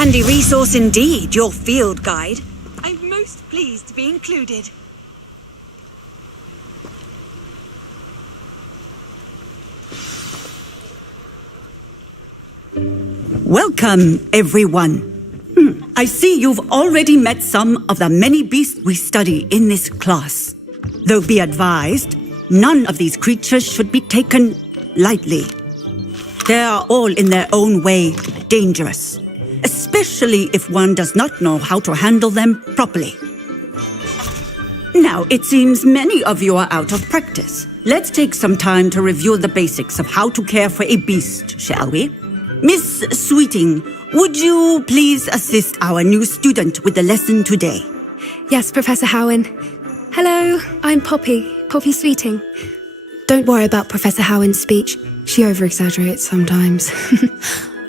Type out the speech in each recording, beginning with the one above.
handy resource indeed, your field guide. I'm most pleased to be included. Welcome, everyone. I see you've already met some of the many beasts we study in this class. Though be advised, none of these creatures should be taken lightly. They are all in their own way dangerous, especially if one does not know how to handle them properly. Now, it seems many of you are out of practice. Let's take some time to review the basics of how to care for a beast, shall we? Miss Sweeting, would you please assist our new student with the lesson today? Yes, Professor Howen. Hello, I'm Poppy Sweeting. Don't worry about Professor Howen's speech. She over-exaggerates sometimes.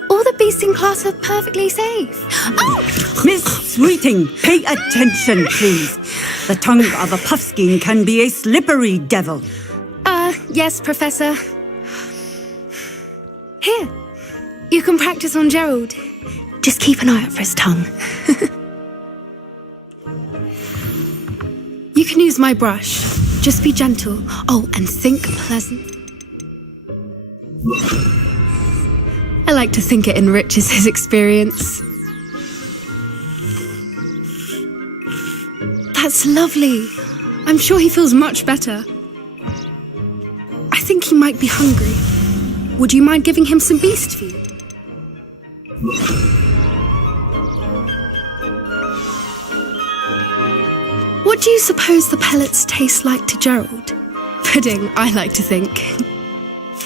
All the beasts in class are perfectly safe. Oh! Miss Sweeting, pay attention, please. The tongue of a puffskein can be a slippery devil. Yes, Professor. Here, you can practice on Gerald. Just keep an eye out for his tongue. You can use my brush. Just be gentle. Oh, and think pleasant. I like to think it enriches his experience. That's lovely. I'm sure he feels much better. I think he might be hungry. Would you mind giving him some beast food? What do you suppose the pellets taste like to Gerald? Pudding, I like to think.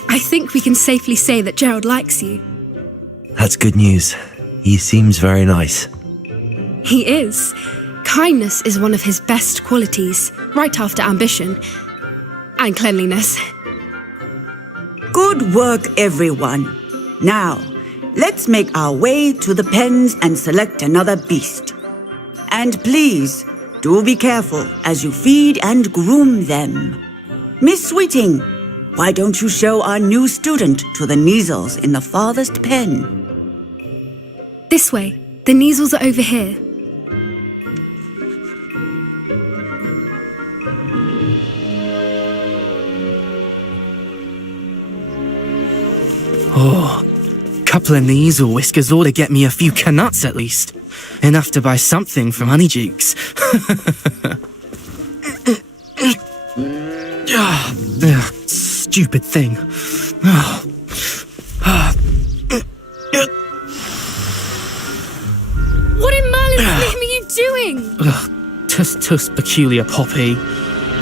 I think we can safely say that Gerald likes you. That's good news. He seems very nice. He is. Kindness is one of his best qualities, right after ambition and cleanliness. Good work, everyone. Now, let's make our way to the pens and select another beast. And please, do be careful as you feed and groom them. Miss Sweeting, why don't you show our new student to the Neasels in the farthest pen? This way. The Neasels are over here. Oh, couple of Neasel whiskers ought to get me a few canuts at least. Enough to buy something from Honeydukes. Stupid thing. What in Merlin's name are you doing? Tuss, peculiar Poppy.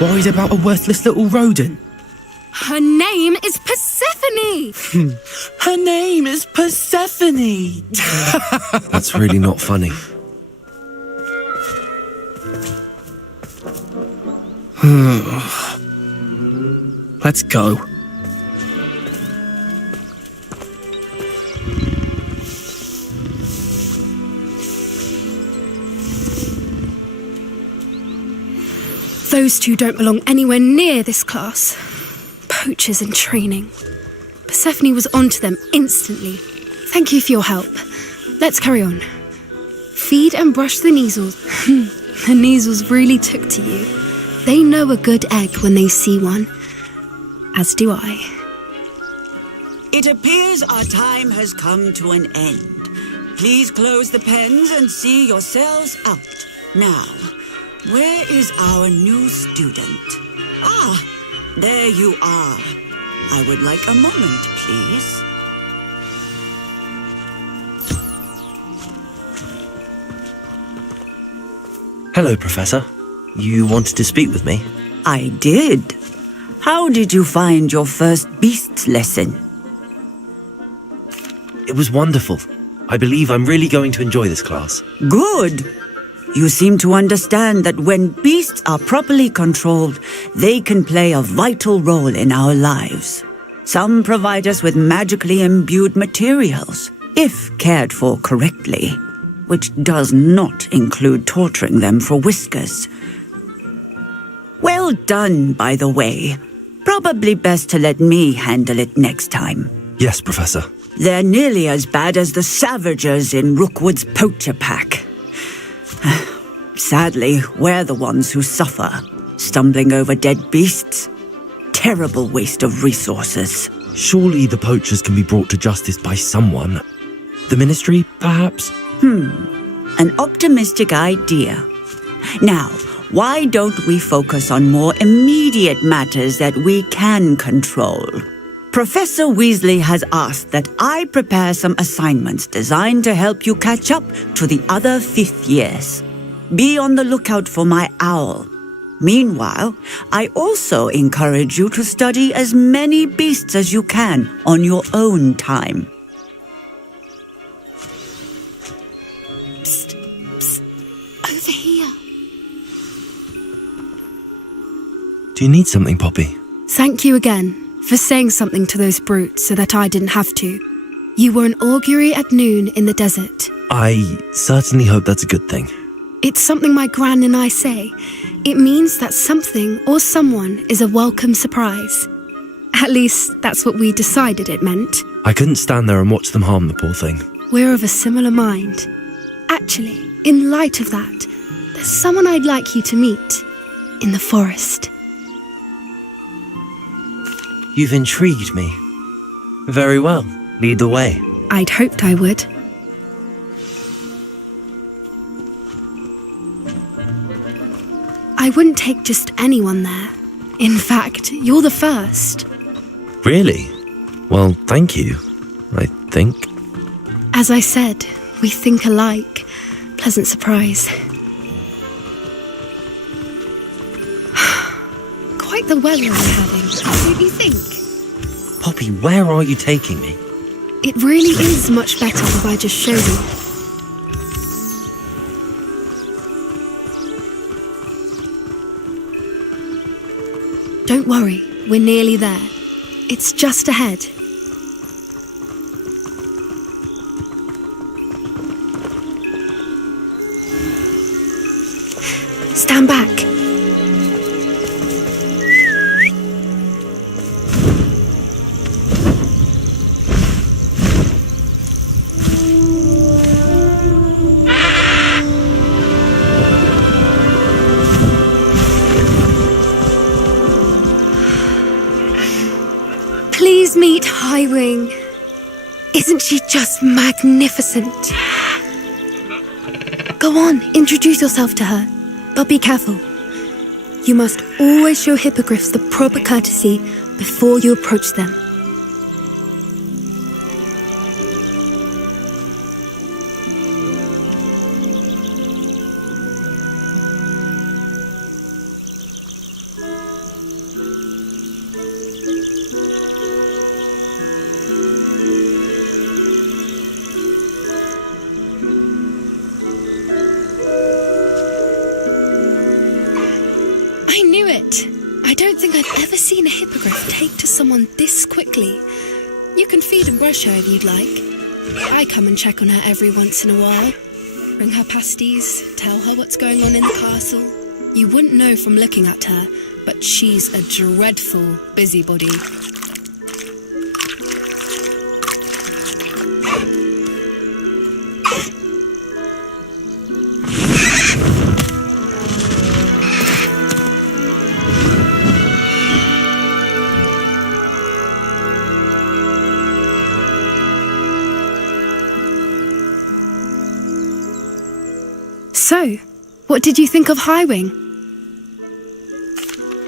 Worried about a worthless little rodent. Her name is Persephone! Her name is Persephone! That's really not funny. Let's go. Those two don't belong anywhere near this class. Poachers in training. Persephone was onto them instantly. Thank you for your help. Let's carry on. Feed and brush the Neasels. The Neasels really took to you. They know a good egg when they see one. As do I. It appears our time has come to an end. Please close the pens and see yourselves out. Now, where is our new student? Ah, there you are. I would like a moment, please. Hello, Professor. You wanted to speak with me? I did. How did you find your first beasts lesson? It was wonderful. I believe I'm really going to enjoy this class. Good. You seem to understand that when beasts are properly controlled, they can play a vital role in our lives. Some provide us with magically imbued materials, if cared for correctly, which does not include torturing them for whiskers. Well done, by the way. Probably best to let me handle it next time. Yes, Professor. They're nearly as bad as the Savagers in Rookwood's poacher pack. Sadly, we're the ones who suffer, stumbling over dead beasts. Terrible waste of resources. Surely the poachers can be brought to justice by someone. The Ministry, perhaps? An optimistic idea. Now, why don't we focus on more immediate matters that we can control? Professor Weasley has asked that I prepare some assignments designed to help you catch up to the other 5th years. Be on the lookout for my owl. Meanwhile, I also encourage you to study as many beasts as you can on your own time. Psst, psst, over here. Do you need something, Poppy? Thank you again for saying something to those brutes so that I didn't have to. You were an augury at noon in the desert. I certainly hope that's a good thing. It's something my gran and I say. It means that something or someone is a welcome surprise. At least, that's what we decided it meant. I couldn't stand there and watch them harm the poor thing. We're of a similar mind. Actually, in light of that, there's someone I'd like you to meet in the forest. You've intrigued me. Very well. Lead the way. I'd hoped I would. I wouldn't take just anyone there. In fact, you're the first. Really? Well, thank you, I think. As I said, we think alike. Pleasant surprise. Quite the weather we're having, don't you think? Poppy, where are you taking me? It really is much better if I just show you. Don't worry, we're nearly there. It's just ahead. Stand back. Please meet Highwing. Isn't she just magnificent? Go on, introduce yourself to her. But be careful. You must always show hippogriffs the proper courtesy before you approach them. I knew it! I don't think I've ever seen a hippogriff take to someone this quickly. You can feed and brush her if you'd like. I come and check on her every once in a while. Bring her pasties, tell her what's going on in the castle. You wouldn't know from looking at her, but she's a dreadful busybody. So, what did you think of Highwing?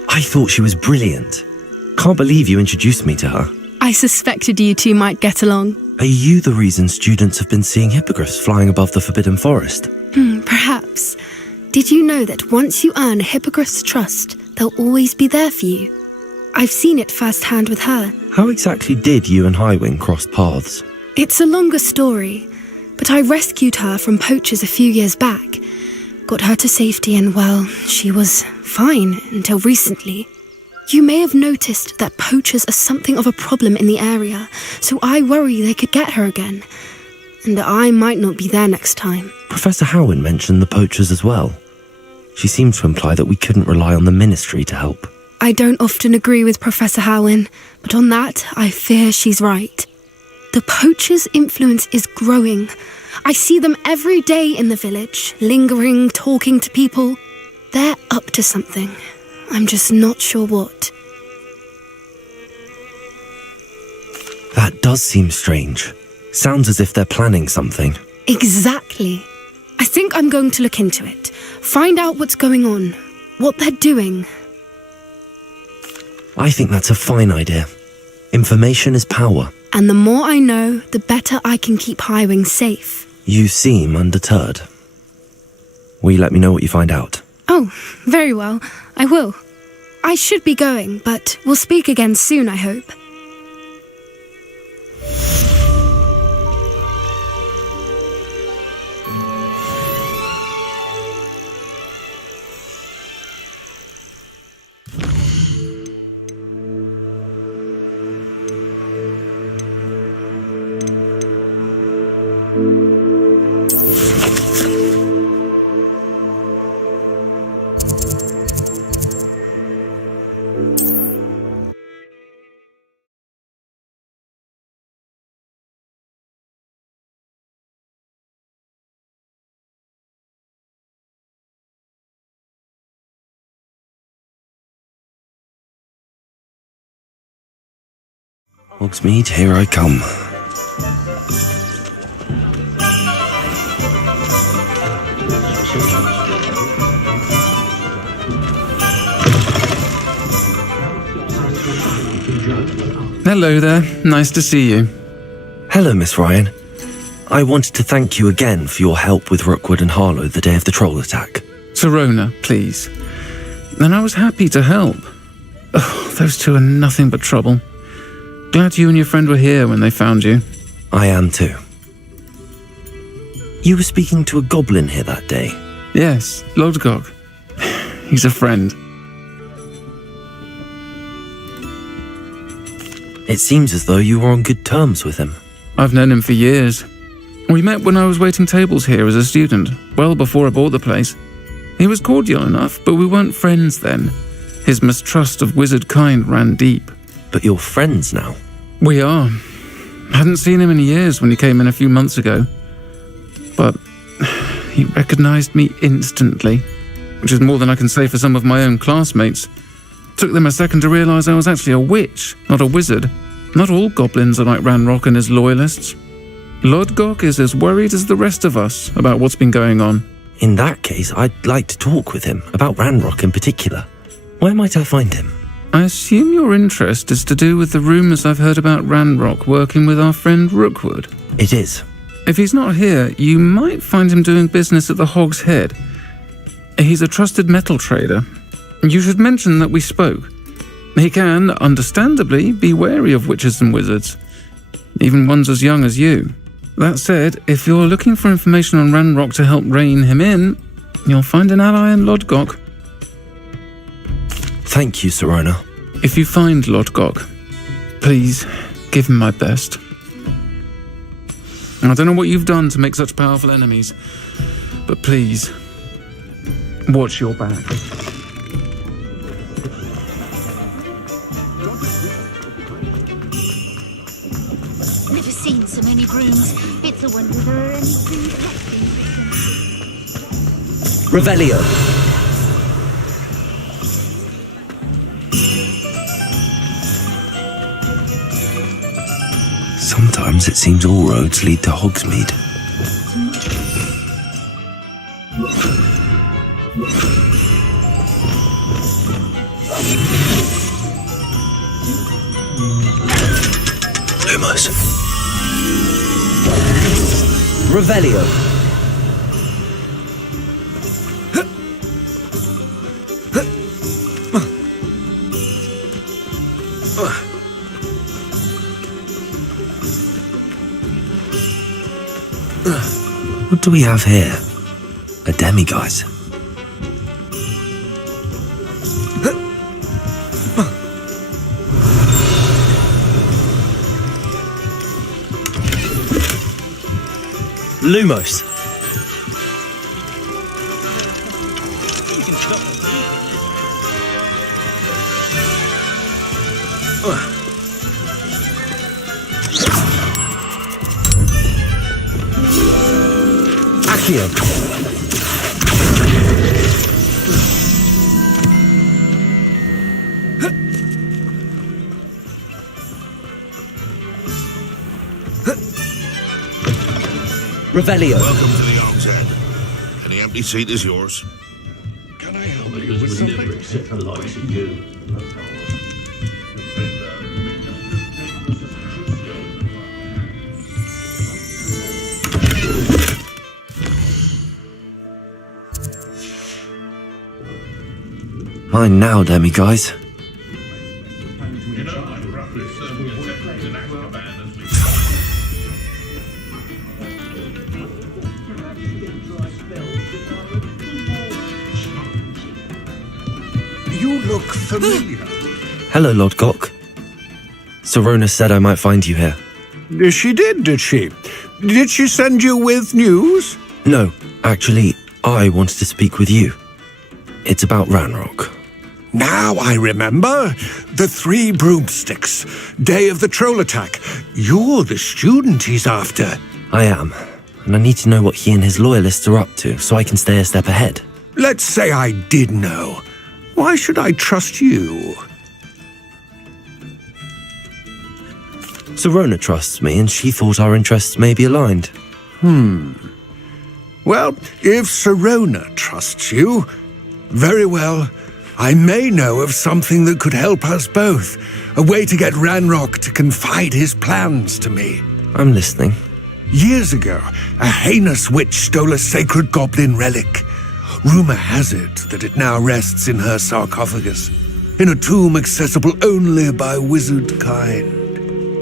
I thought she was brilliant. Can't believe you introduced me to her. I suspected you two might get along. Are you the reason students have been seeing hippogriffs flying above the Forbidden Forest? Perhaps. Did you know that once you earn a hippogriff's trust, they'll always be there for you? I've seen it firsthand with her. How exactly did you and Highwing cross paths? It's a longer story, but I rescued her from poachers a few years back. Got her to safety and, well, she was fine until recently. You may have noticed that poachers are something of a problem in the area, so I worry they could get her again. And I might not be there next time. Professor Howin mentioned the poachers as well. She seemed to imply that we couldn't rely on the Ministry to help. I don't often agree with Professor Howin, but on that, I fear she's right. The poachers' influence is growing. I see them every day in the village, lingering, talking to people. They're up to something. I'm just not sure what. That does seem strange. Sounds as if they're planning something. Exactly. I think I'm going to look into it. Find out what's going on. What they're doing. I think that's a fine idea. Information is power. And the more I know, the better I can keep Highwing safe. You seem undeterred. Will you let me know what you find out? Oh, very well. I will. I should be going, but we'll speak again soon, I hope. Hogsmeade, here I come. Hello there, nice to see you. Hello, Miss Ryan. I wanted to thank you again for your help with Rookwood and Harlow the day of the troll attack. Serona, please. And I was happy to help. Oh, those two are nothing but trouble. Glad you and your friend were here when they found you. I am too. You were speaking to a goblin here that day. Yes, Lodgok. He's a friend. It seems as though you were on good terms with him. I've known him for years. We met when I was waiting tables here as a student, well before I bought the place. He was cordial enough, but we weren't friends then. His mistrust of wizard kind ran deep. But you're friends now. We are. Hadn't seen him in years when he came in a few months ago. But he recognized me instantly, which is more than I can say for some of my own classmates. Took them a second to realize I was actually a witch, not a wizard. Not all goblins are like Ranrock and his loyalists. Lodgok is as worried as the rest of us about what's been going on. In that case, I'd like to talk with him, about Ranrock in particular. Where might I find him? I assume your interest is to do with the rumours I've heard about Ranrock working with our friend Rookwood. It is. If he's not here, you might find him doing business at the Hog's Head. He's a trusted metal trader. You should mention that we spoke. He can, understandably, be wary of witches and wizards, even ones as young as you. That said, if you're looking for information on Ranrock to help rein him in, you'll find an ally in Lodgok. Thank you, Serona. If you find Lodgok, please give him my best. I don't know what you've done to make such powerful enemies, but please, watch your back. Never seen so many brooms. It's a wonder there are any brooms left in Revelio. Sometimes it seems all roads lead to Hogsmeade. Lumos. Revelio. What do we have here? A demiguise. Lumos. Accio! Revelio! Welcome to the Og's Head. Any empty seat is yours. Can I help you with something? Mine now, demi-guys. You look familiar. Hello, Lord Gok. Serona said I might find you here. She did she? Did she send you with news? No, actually, I wanted to speak with you. It's about Ranrock. Now I remember. The 3 broomsticks. Day of the troll attack. You're the student he's after. I am, and I need to know what he and his loyalists are up to so I can stay a step ahead. Let's say I did know. Why should I trust you? Serona trusts me, and she thought our interests may be aligned. Well, if Serona trusts you, very well. I may know of something that could help us both. A way to get Ranrock to confide his plans to me. I'm listening. Years ago, a heinous witch stole a sacred goblin relic. Rumor has it that it now rests in her sarcophagus, in a tomb accessible only by wizard kind.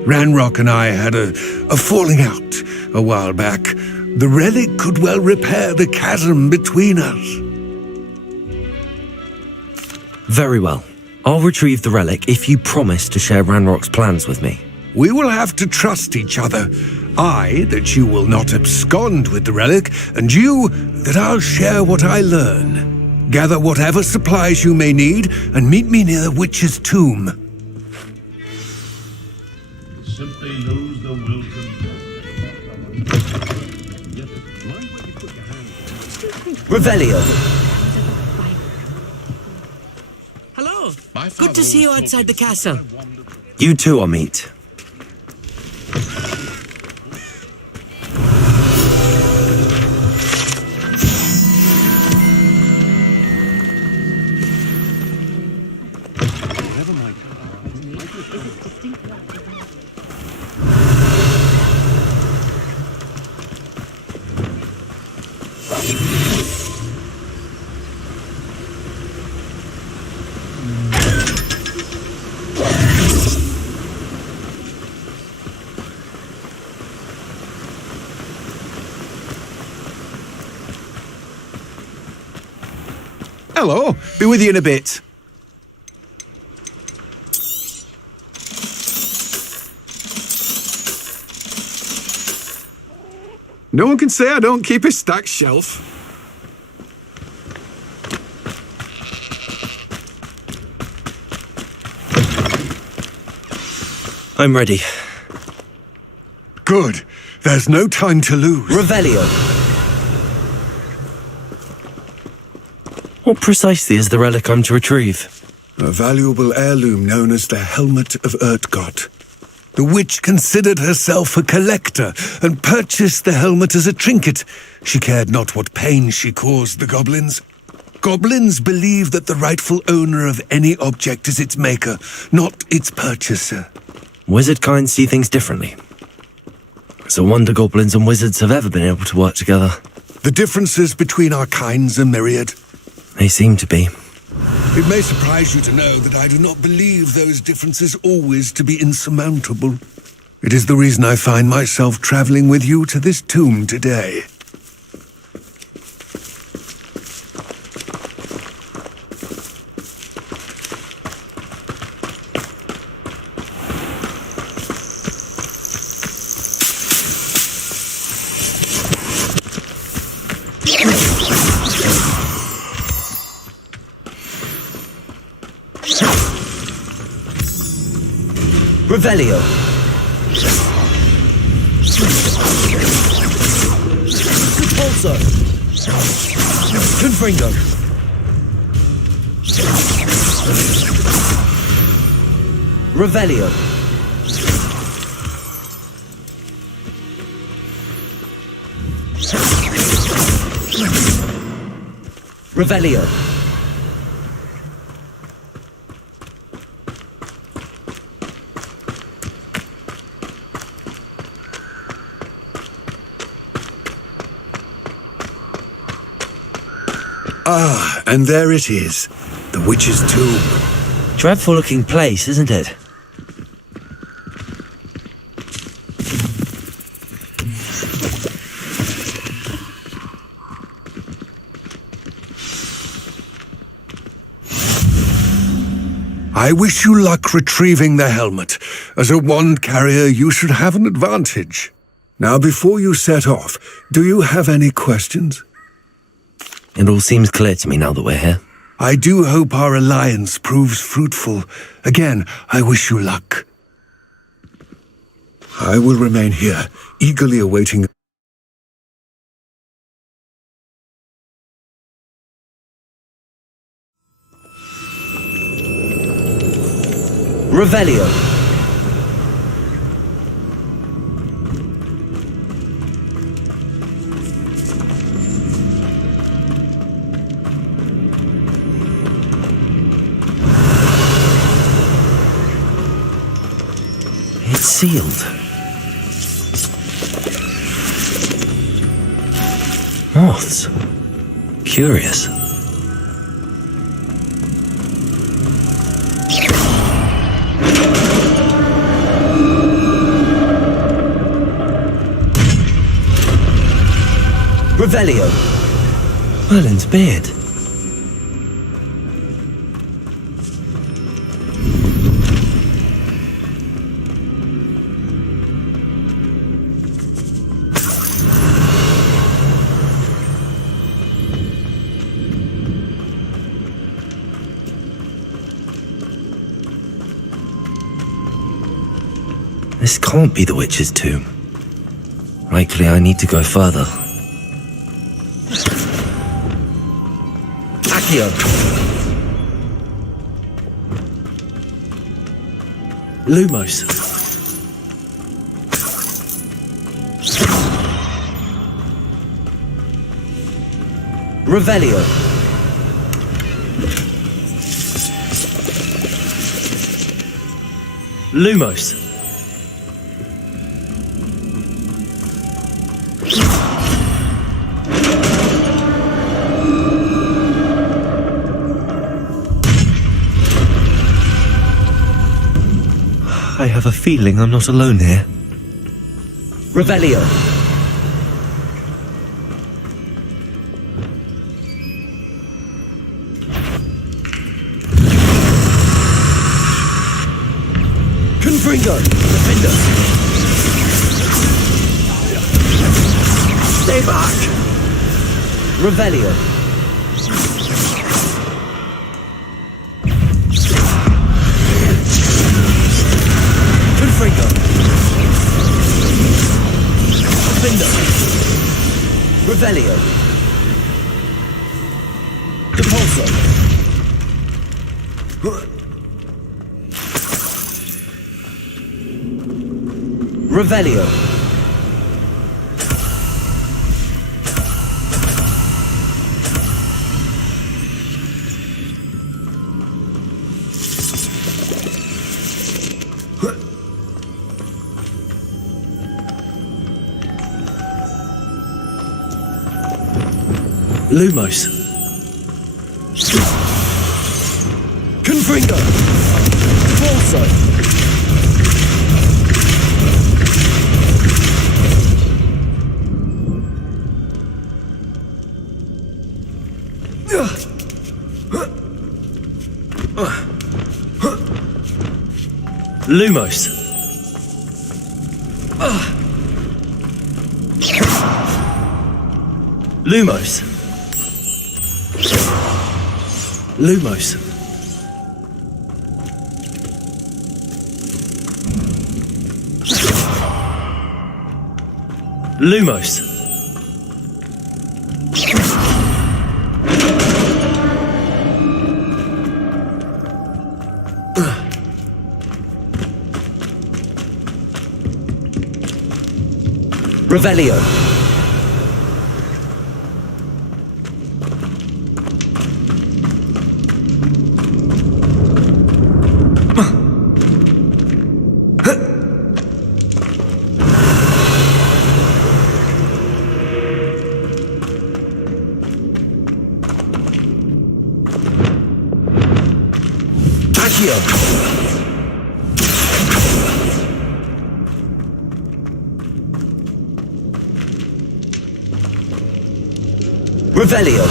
Ranrock and I had a falling out a while back. The relic could well repair the chasm between us. Very well. I'll retrieve the relic if you promise to share Ranrock's plans with me. We will have to trust each other. I, that you will not abscond with the relic, and you, that I'll share what I learn. Gather whatever supplies you may need, and meet me near the witch's tomb. Simply lose the will to... Revelio! Hello. Good to see you outside the castle. You too, Amit. Hello, be with you in a bit. No one can say I don't keep a stacked shelf. I'm ready. Good. There's no time to lose. Revelio! What precisely is the relic I'm to retrieve? A valuable heirloom known as the Helmet of Urtgott. The witch considered herself a collector and purchased the helmet as a trinket. She cared not what pain she caused the goblins. Goblins believe that the rightful owner of any object is its maker, not its purchaser. Wizard kind see things differently. It's a wonder goblins and wizards have ever been able to work together. The differences between our kinds are myriad. They seem to be. It may surprise you to know that I do not believe those differences always to be insurmountable. It is the reason I find myself traveling with you to this tomb today. Revelio! Good Repulso! Confringo! Revelio! Revelio! Ah, and there it is. The witch's tomb. Dreadful looking place, isn't it? I wish you luck retrieving the helmet. As a wand carrier, you should have an advantage. Now, before you set off, do you have any questions? It all seems clear to me now that we're here. I do hope our alliance proves fruitful. Again, I wish you luck. I will remain here, eagerly awaiting... Revelio! It's sealed. Moths. Curious. Revelio! Merlin's beard. This can't be the witch's tomb. Likely I need to go further. Accio! Lumos! Revelio! Lumos! I have a feeling I'm not alone here. Revelio! Confringo! Defender! Stay back! Revelio! Confringo! Defender! Revelio! Depulso! Revelio! Lumos! Confringo! Depulso! Lumos! Lumos! Lumos! Lumos! Revelio. Accio. Revelio.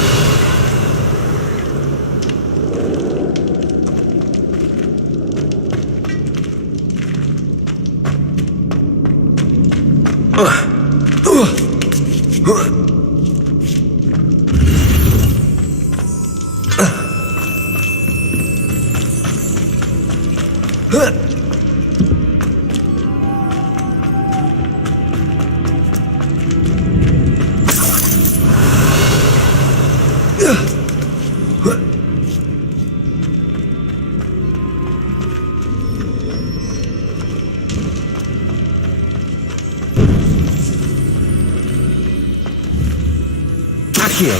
Accio.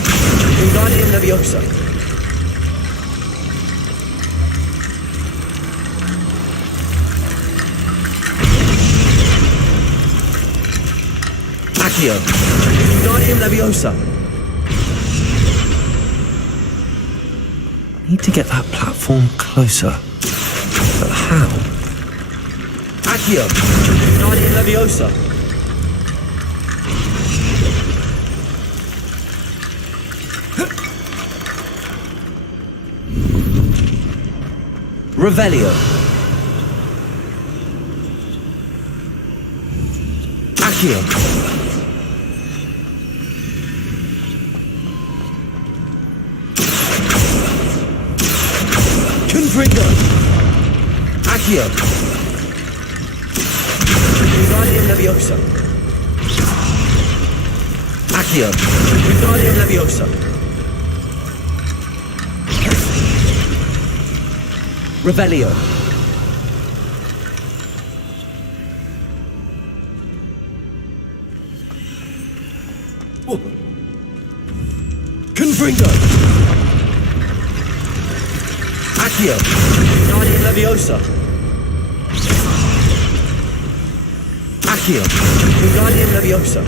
Wingardium Leviosa. Accio. Wingardium Leviosa. Need to get that platform closer. But how? Accio. Wingardium Leviosa. Revelio. Accio. Confringo. Accio. Wingardium Leviosa. Accio. Wingardium Leviosa. Revelio. Confringo. Accio. Wingardium Leviosa. Accio. Wingardium Leviosa.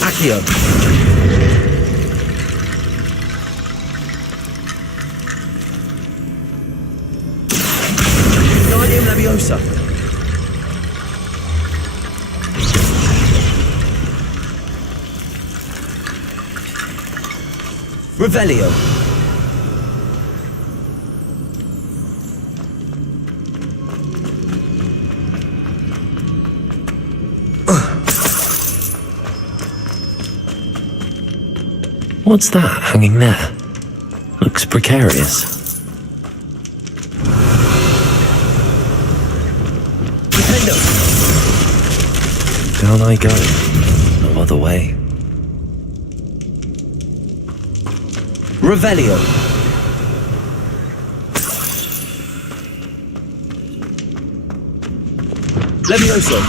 Accio. Wingardium Leviosa. Revelio. What's that hanging there? Looks precarious. Defendo. Down I go. No other way. Revelio. Levioso.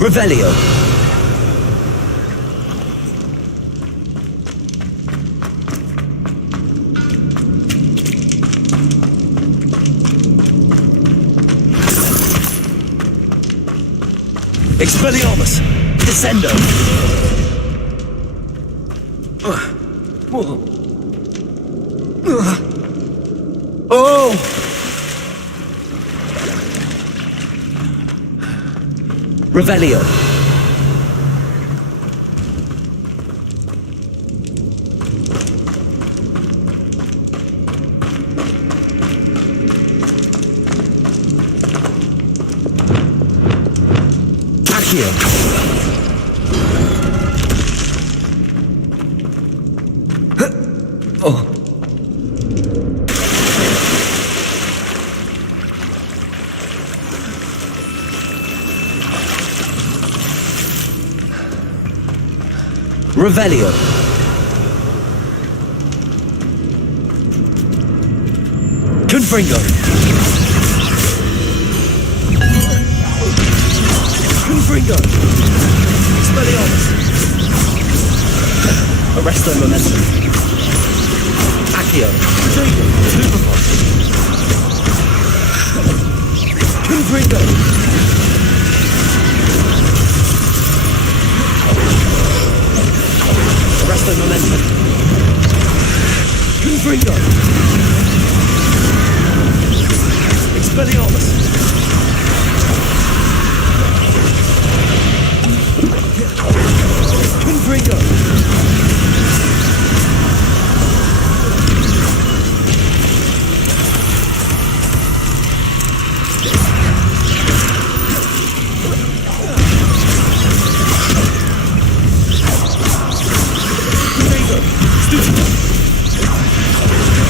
Revelio. Expelliarmus. Descendo. Oh! Revelio. Accio. Oh. Revelio. Confringo. Confringo. Expelliarmus. Arresto momentum. Accio. Confringo. Arresto momentum. Confringo. Expelliarmus. Confringo.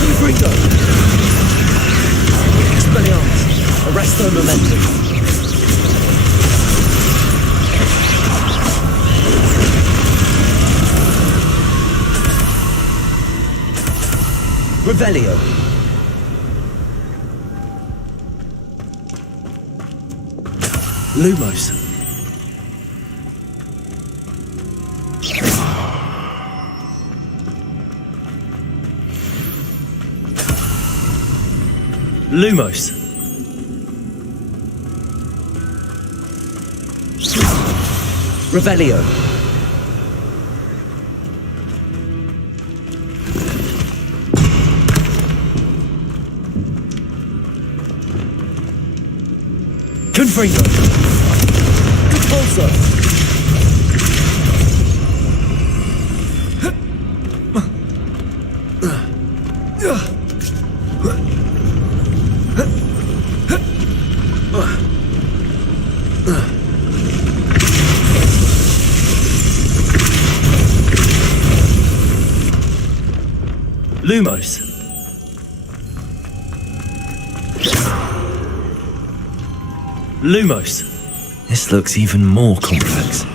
Confringo. Expelliarmus. Arresto momentum. Revelio. Lumos. Lumos. Revelio. Confringo. Repulso. Lumos. Lumos. This looks even more complex.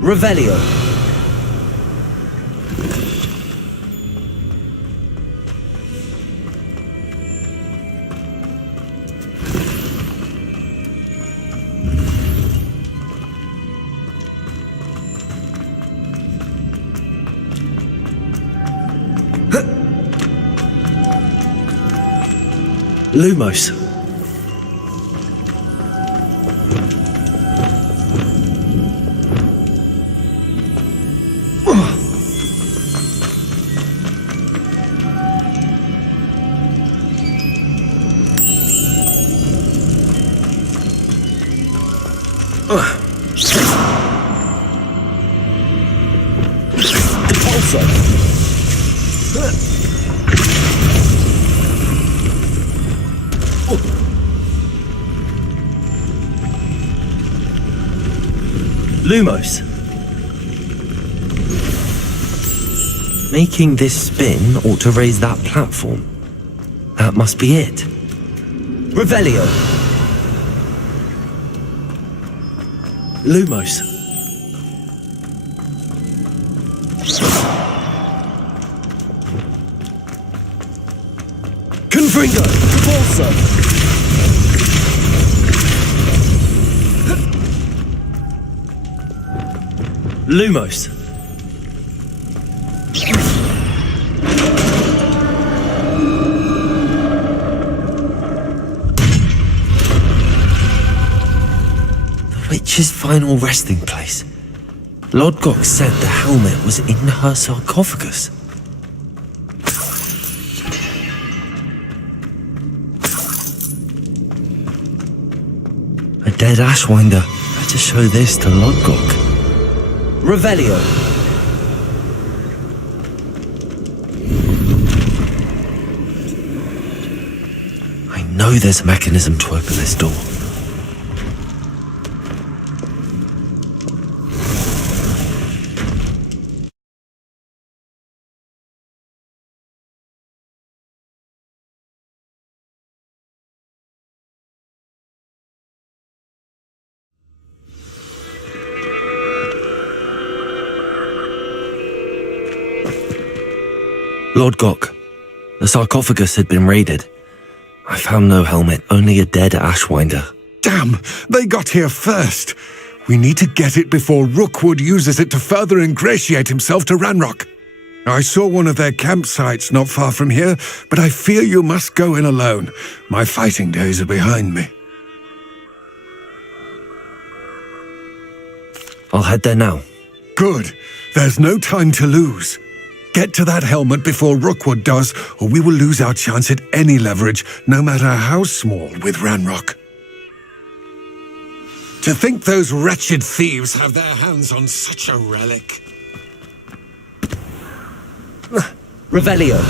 Revelio. Lumos. Lumos. Making this spin ought to raise that platform. That must be it. Revelio. Lumos. Confringo. Repulso. Lumos. The witch's final resting place. Lodgok said the helmet was in her sarcophagus. A dead Ashwinder. Better show this to Lodgok. Revelio. I know there's a mechanism to open this door. Lord Gok, the sarcophagus had been raided. I found no helmet, only a dead Ashwinder. Damn! They got here first! We need to get it before Rookwood uses it to further ingratiate himself to Ranrock. I saw one of their campsites not far from here, but I fear you must go in alone. My fighting days are behind me. I'll head there now. Good. There's no time to lose. Get to that helmet before Rookwood does, or we will lose our chance at any leverage, no matter how small, with Ranrock. To think those wretched thieves have their hands on such a relic. Revelio.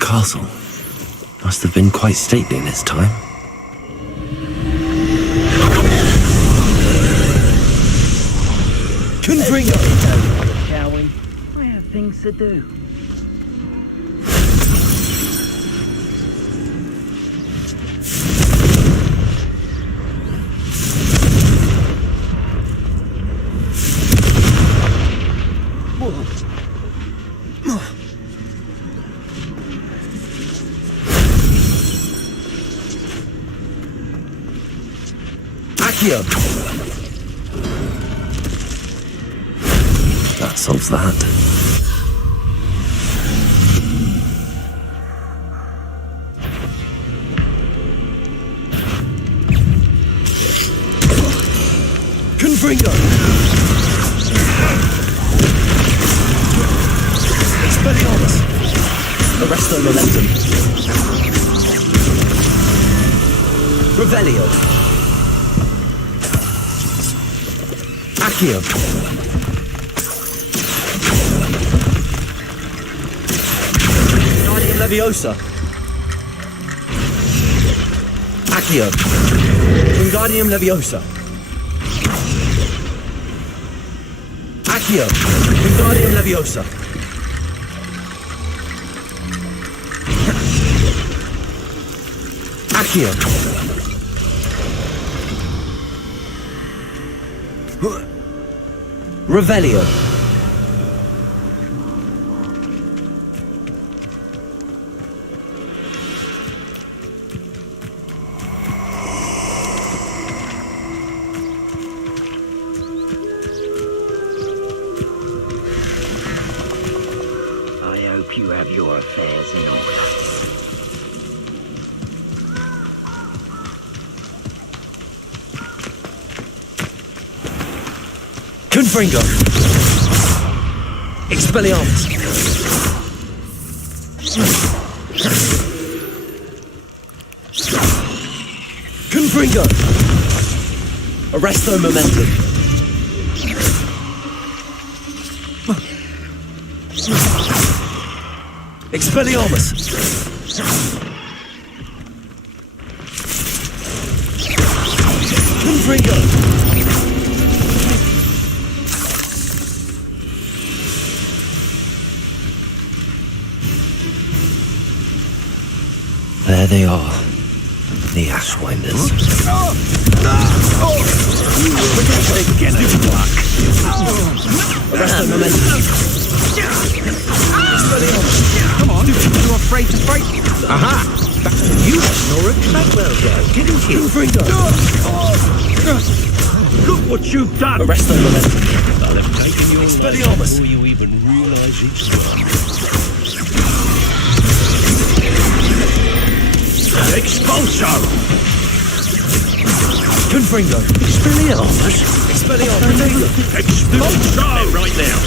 Castle must have been quite stately in its time. Confringo! Shall we? I have things to do. That solves that. Confringo! Expelliarmus! Arresto momentum. Revelio! Accio! Guardian Leviosa! Accio! Wingardium Leviosa! Accio! Wingardium Leviosa! Accio! Revelio! I hope you have your affairs in order. Confringo! Expelliarmus! Confringo! Arresto momentum! Expelliarmus! Confringo! There they are, the Ashwinders. Arresto momentum! Come on, you're afraid to fight? Aha! You snore it that well, guys. Didn't you? Look what you've done! Arresto momentum! I'll have taken your Expelliarmus! Before you even realise it's wrong. Expulso! Confringo! Expelliarmus! Expelliarmus! Expulso! Right now!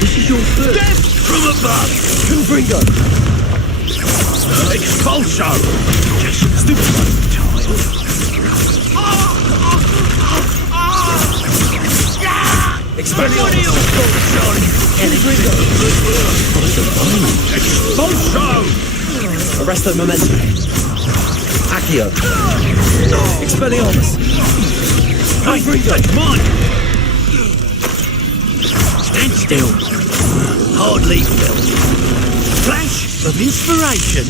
This is your first. Death from above! Confringo! Expulso! Just stupid child. Expulso! Arresto momentum. Accio. Expelliarmus. That's mine! Stand still. Hardly felt. Flash of inspiration.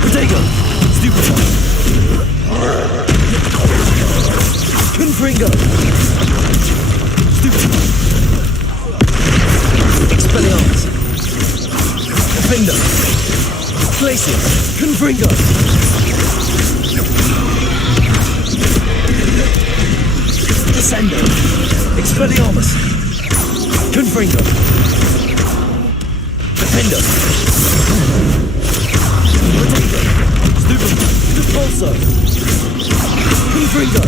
Protego. Stupid. Confringo. Stupid. Expelliarmus. Defender. Glacius. Confringo. Descendo. Expelliarmus. Confringo. Defender. Protego. Stupid. Expulso. Confringo.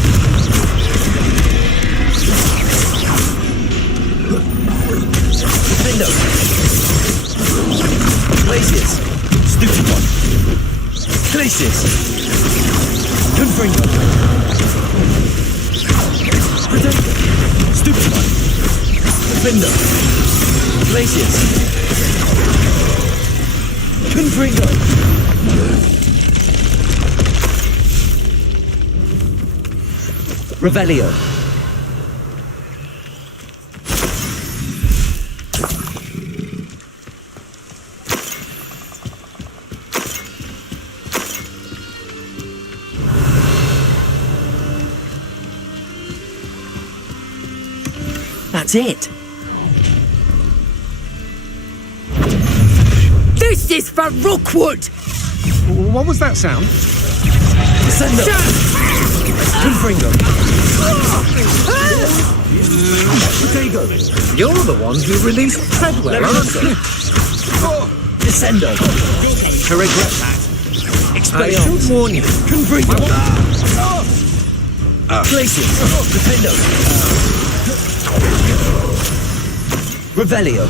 Defender. Glacius. Stupid one. Glacius. Confringo. Protector. Stupid one. Defender. Glacius. Confringo. Revelio. That's it. This is for Rookwood! What was that sound? Descendo. Confringo. Protego. You're the one who released Treadwell, aren't you? Descendo. To regret that. I Expelliarmus. should warn you. Confringo. Glacius. Defendo. Revelio.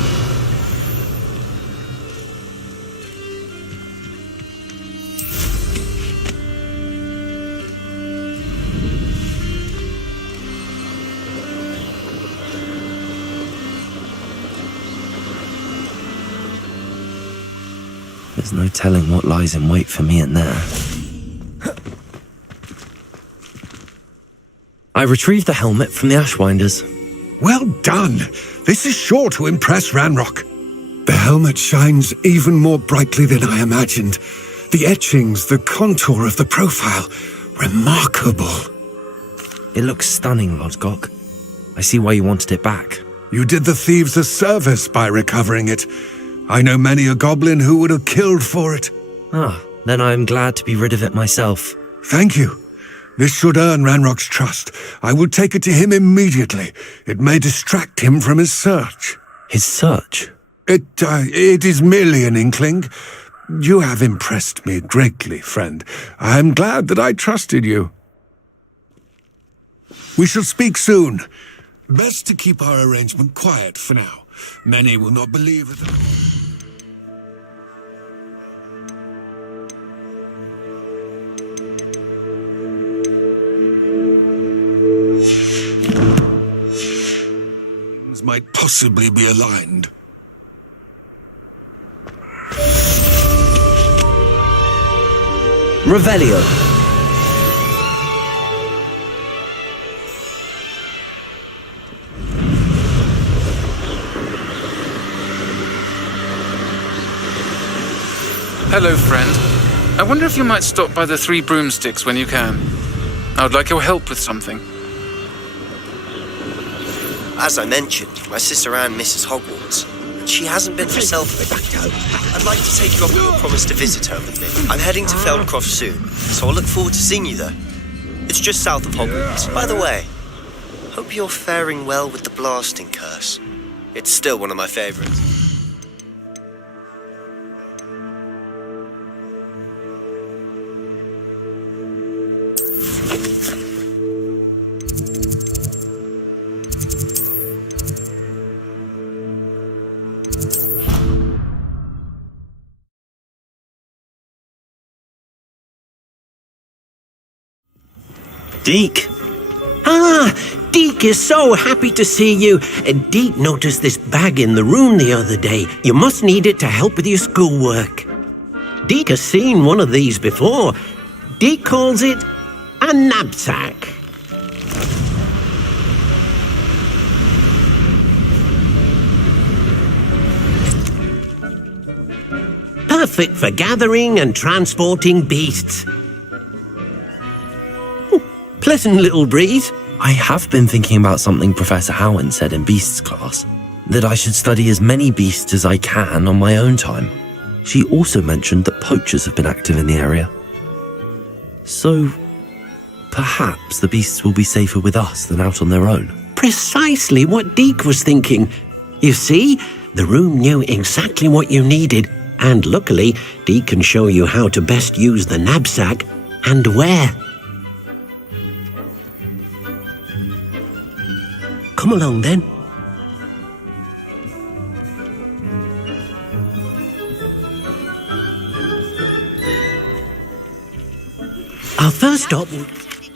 There's no telling what lies in wait for me in there. I retrieved the helmet from the Ashwinders. Well done. This is sure to impress Ranrock. The helmet shines even more brightly than I imagined. The etchings, the contour of the profile, remarkable. It looks stunning, Lodgok. I see why you wanted it back. You did the thieves a service by recovering it. I know many a goblin who would have killed for it. Ah, then I am glad to be rid of it myself. Thank you. This should earn Ranrock's trust. I will take it to him immediately. It may distract him from his search. His search? It is merely an inkling. You have impressed me greatly, friend. I am glad that I trusted you. We shall speak soon. Best to keep our arrangement quiet for now. Many will not believe it. Might possibly be aligned. Revelio. Hello, friend. I wonder if you might stop by the Three Broomsticks when you can. I would like your help with something. As I mentioned, my sister Anne misses Hogwarts, and she hasn't been herself lately. I'd like to take you up on your promise to visit her with me. I'm heading to Feldcroft soon, so I'll look forward to seeing you there. It's just south of Hogwarts. By the way, hope you're faring well with the blasting curse. It's still one of my favorites. Deke. Ah, Deke is so happy to see you. Deke noticed this bag in the room the other day. You must need it to help with your schoolwork. Deke has seen one of these before. Deke calls it a knapsack. Perfect for gathering and transporting beasts. Pleasant little breeze. I have been thinking about something Professor Howland said in Beasts class, that I should study as many beasts as I can on my own time. She also mentioned that poachers have been active in the area. So, perhaps the beasts will be safer with us than out on their own. Precisely what Deke was thinking. You see, the room knew exactly what you needed, and luckily, Deke can show you how to best use the knapsack and where. Come along then. Our first stop.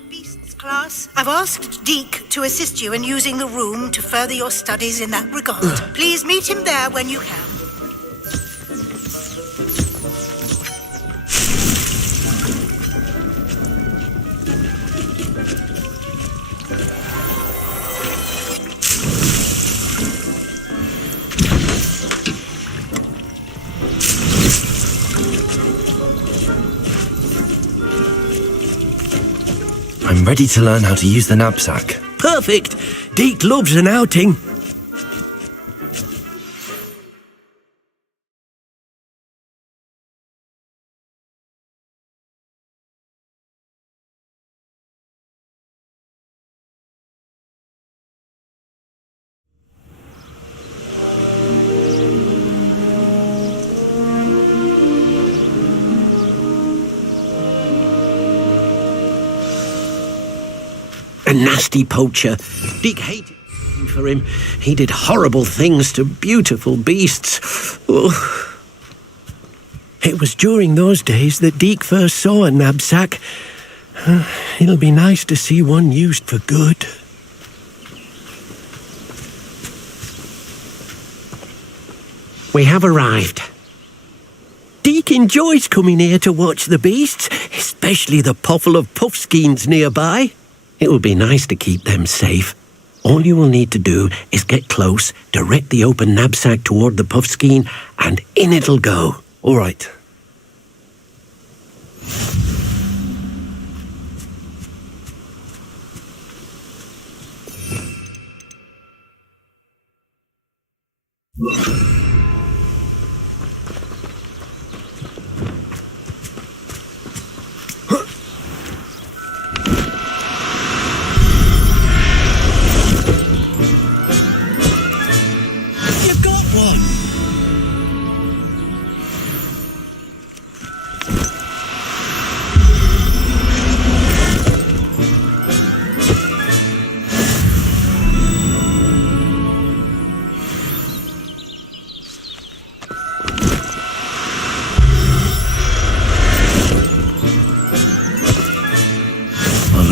Beasts class, I've asked Deke to assist you in using the room to further your studies in that regard. Please meet him there when you can. I'm ready to learn how to use the knapsack. Perfect. Deke loves an outing. A nasty poacher. Deke hated for him. He did horrible things to beautiful beasts. Oh. It was during those days that Deke first saw a knapsack. It'll be nice to see one used for good. We have arrived. Deke enjoys coming here to watch the beasts, especially the potful of puffskeins nearby. It will be nice to keep them safe. All you will need to do is get close, direct the open knapsack toward the puffskein, and in it'll go. All right.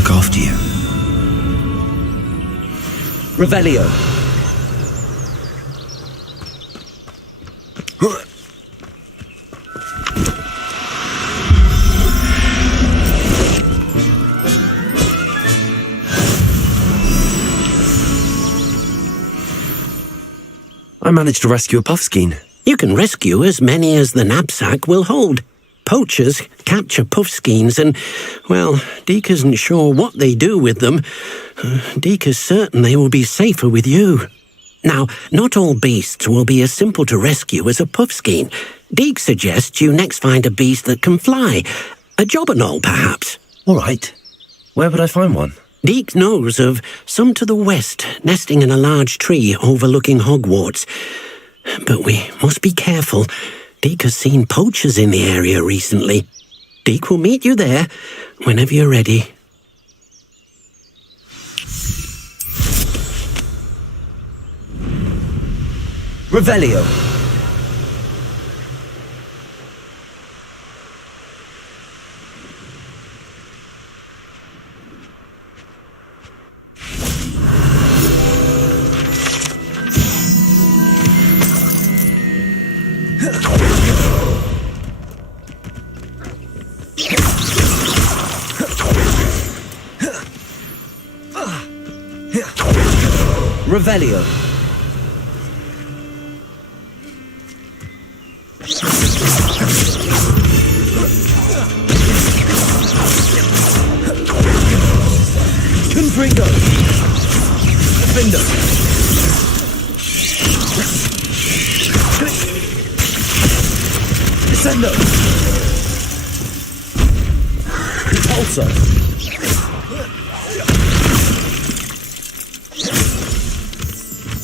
After you. Revelio. I managed to rescue a puffskein. You can rescue as many as the knapsack will hold. Poachers capture puffskeins and, well, Deke isn't sure what they do with them. Deke is certain they will be safer with you. Now, not all beasts will be as simple to rescue as a puffskein. Deke suggests you next find a beast that can fly. A jobberknoll, perhaps. All right. Where would I find one? Deke knows of some to the west, nesting in a large tree overlooking Hogwarts. But we must be careful. Deke has seen poachers in the area recently. Deke will meet you there whenever you're ready. Revelio. Revelio. Confringo. Defender. Descendo. Repulsor.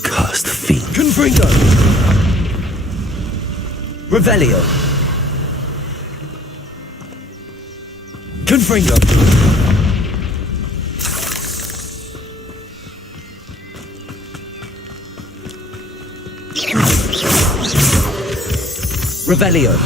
Cursed fiend. Confringo. Revelio. Confringo. Revelio.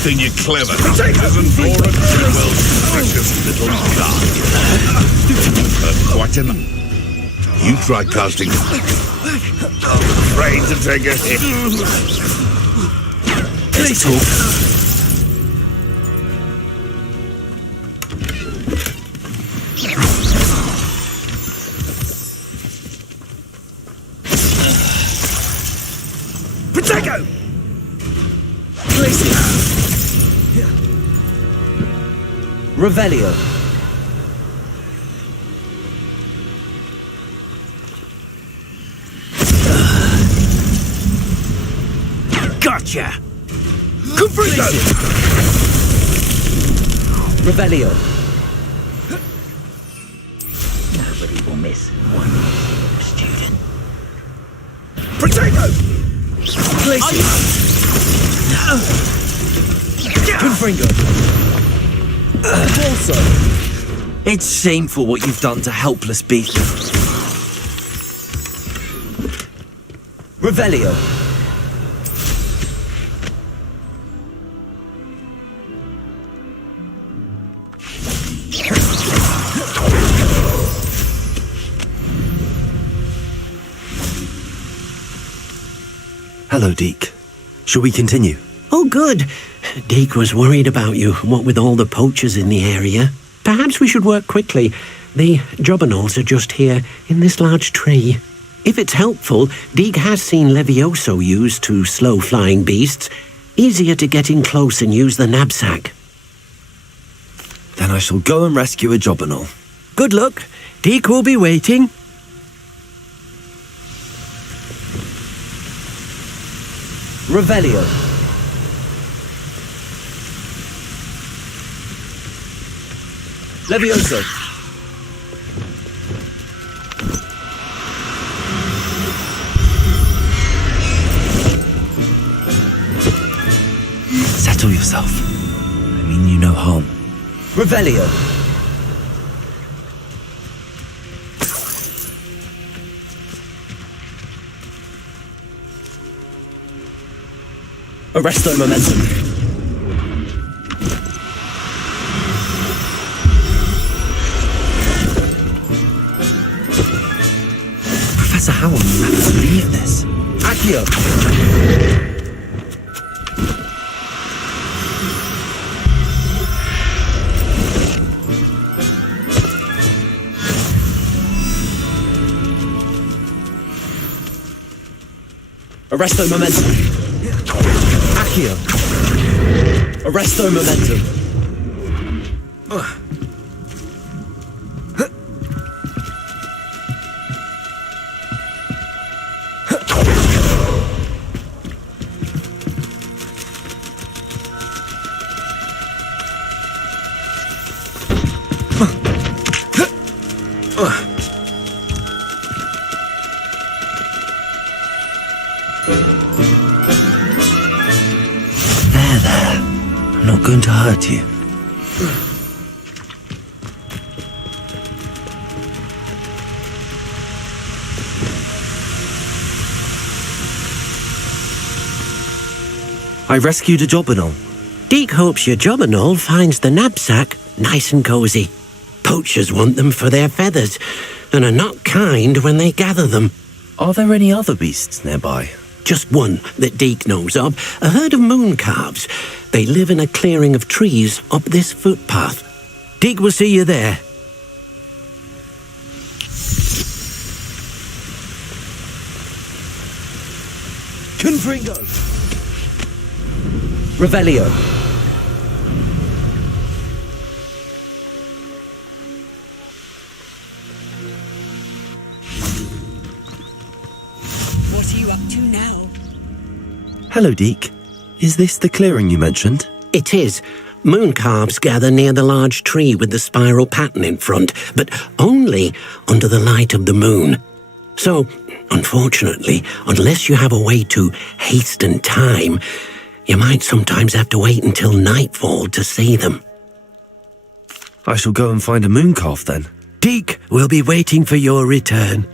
Think you're clever. Isn't Dora Trimwell's precious little guardian? Quite enough. You try casting. I'm afraid to take a hit. Let's talk. Protego! Revelio. Gotcha! Confringo! Revelio. Nobody will miss one student. Protego! Confringo. Also, it's shameful what you've done to helpless beasts. Revelio. Hello, Deke. Shall we continue? Oh, good. Deke was worried about you, what with all the poachers in the area. Perhaps we should work quickly. The jobberknolls are just here, in this large tree. If it's helpful, Deke has seen Levioso used to slow flying beasts. Easier to get in close and use the knapsack. Then I shall go and rescue a jobberknoll. Good luck. Deke will be waiting. Revelio. Levioso. Settle yourself. I mean you no harm. Revelio. Arresto momentum. Professor Howell will never believe this. Accio. Arresto momentum. Accio. Arresto momentum. I'm not going to hurt you. I rescued a jobberknoll. Deke hopes your jobberknoll finds the knapsack nice and cosy. Poachers want them for their feathers, and are not kind when they gather them. Are there any other beasts nearby? Just one that Deke knows of, a herd of moon calves. They live in a clearing of trees up this footpath. Deke will see you there. Confringo! Revelio! What are you up to now? Hello, Deke. Is this the clearing you mentioned? It is. Moon calves gather near the large tree with the spiral pattern in front, but only under the light of the moon. So, unfortunately, unless you have a way to hasten time, you might sometimes have to wait until nightfall to see them. I shall go and find a moon calf then. Deke will be waiting for your return.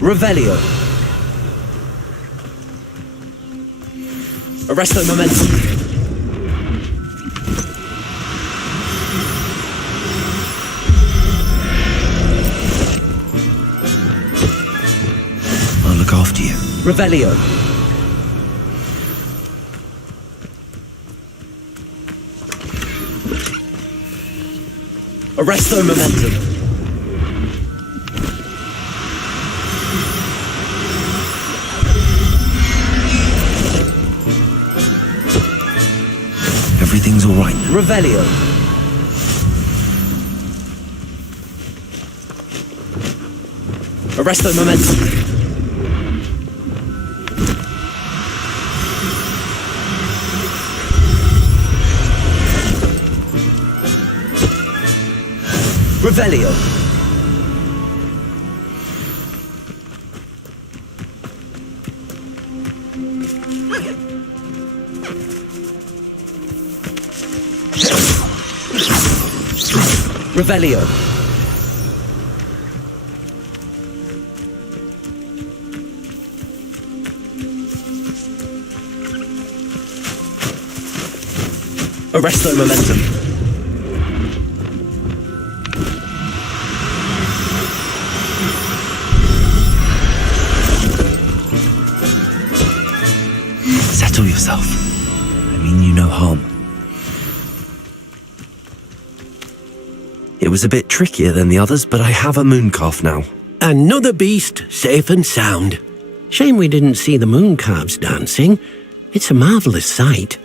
Revelio. Arresto momentum. I'll look after you. Revelio. Arresto momentum. Everything's all right. Revelio. Arresto momentum. Revelio. Revelio. Arresto momentum. Settle yourself. I mean you no harm. It was a bit trickier than the others, but I have a moon calf now. Another beast, safe and sound. Shame we didn't see the moon calves dancing. It's a marvellous sight.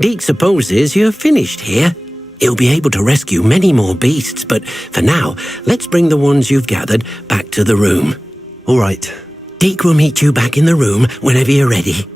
Deke supposes you're finished here. He'll be able to rescue many more beasts, but for now, let's bring the ones you've gathered back to the room. All right. Deke will meet you back in the room whenever you're ready.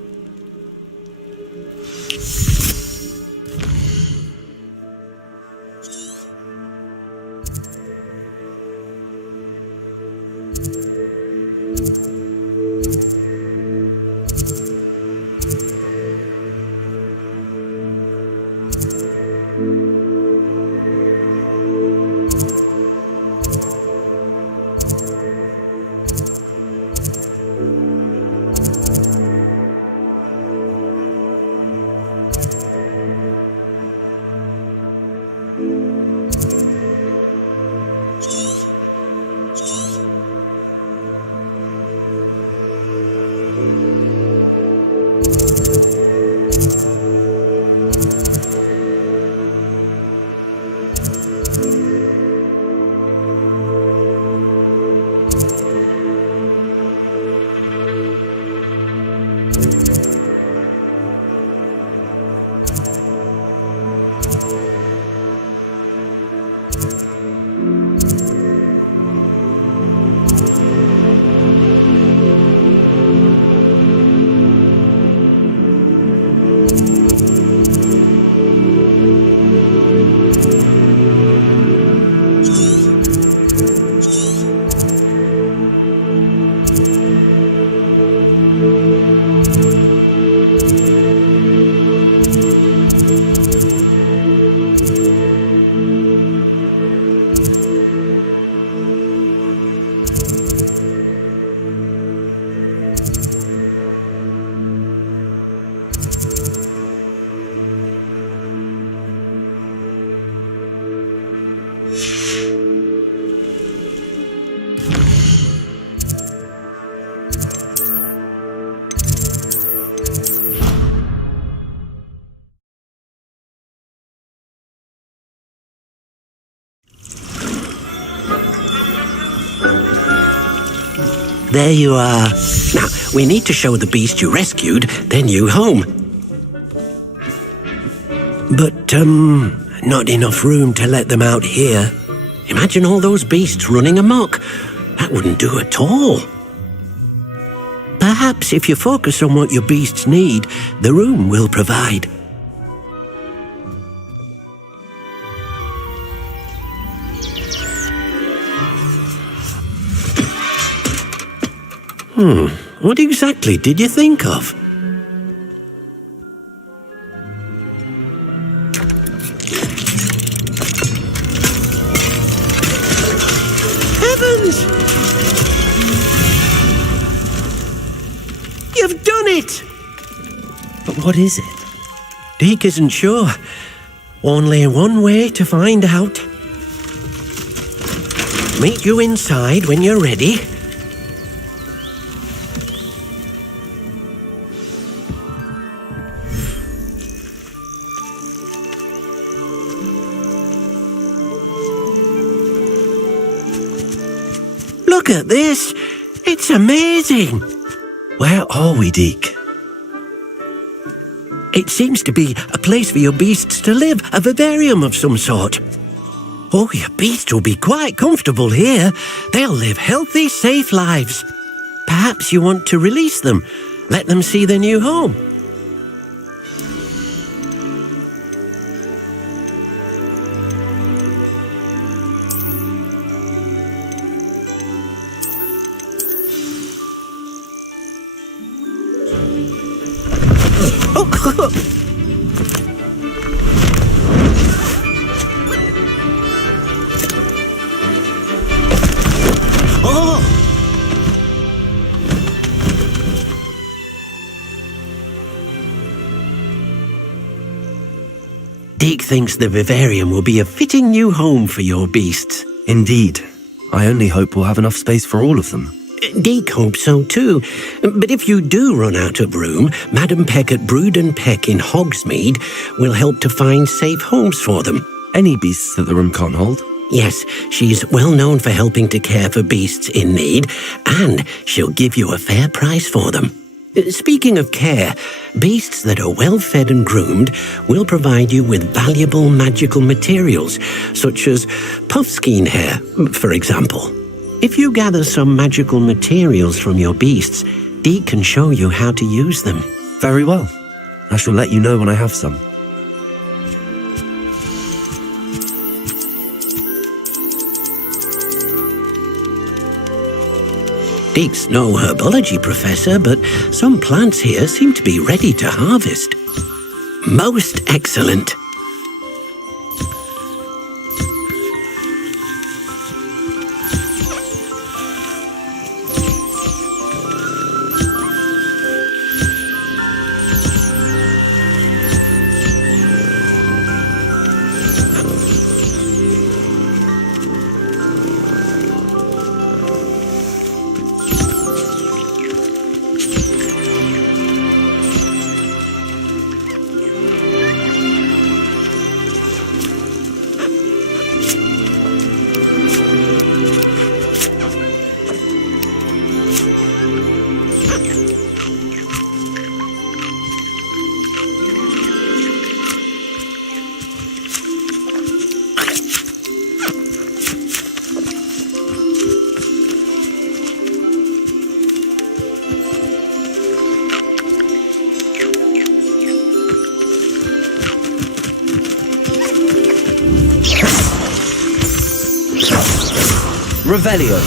There you are. Now, we need to show the beast you rescued their new home. But, not enough room to let them out here. Imagine all those beasts running amok. That wouldn't do at all. Perhaps if you focus on what your beasts need, the room will provide. What exactly did you think of? Heavens! You've done it! But what is it? Deke isn't sure. Only one way to find out. Meet you inside when you're ready. Look at this! It's amazing! Where are we, Deke? It seems to be a place for your beasts to live, a vivarium of some sort. Oh, your beasts will be quite comfortable here. They'll live healthy, safe lives. Perhaps you want to release them, let them see their new home. Deke thinks the vivarium will be a fitting new home for your beasts. Indeed. I only hope we'll have enough space for all of them. Deke hopes so too. But if you do run out of room, Madam Peck at Brood and Peck in Hogsmeade will help to find safe homes for them. Any beasts that the room can't hold? Yes, she's well known for helping to care for beasts in need, and she'll give you a fair price for them. Speaking of care, beasts that are well fed and groomed will provide you with valuable magical materials, such as puffskein hair, for example. If you gather some magical materials from your beasts, Deke can show you how to use them. Very well. I shall let you know when I have some. Deke's no herbology professor, but some plants here seem to be ready to harvest. Most excellent. Revelio.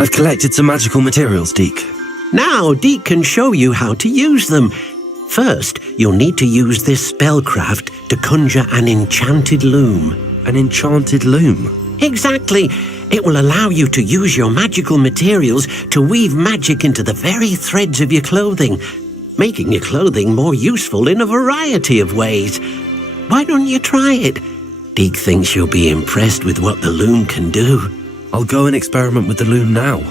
I've collected some magical materials, Deke. Now Deke can show you how to use them. First, you'll need to use this spellcraft to conjure an enchanted loom. An enchanted loom? Exactly. It will allow you to use your magical materials to weave magic into the very threads of your clothing, making your clothing more useful in a variety of ways. Why don't you try it? Deek thinks you'll be impressed with what the loom can do. I'll go and experiment with the loom now.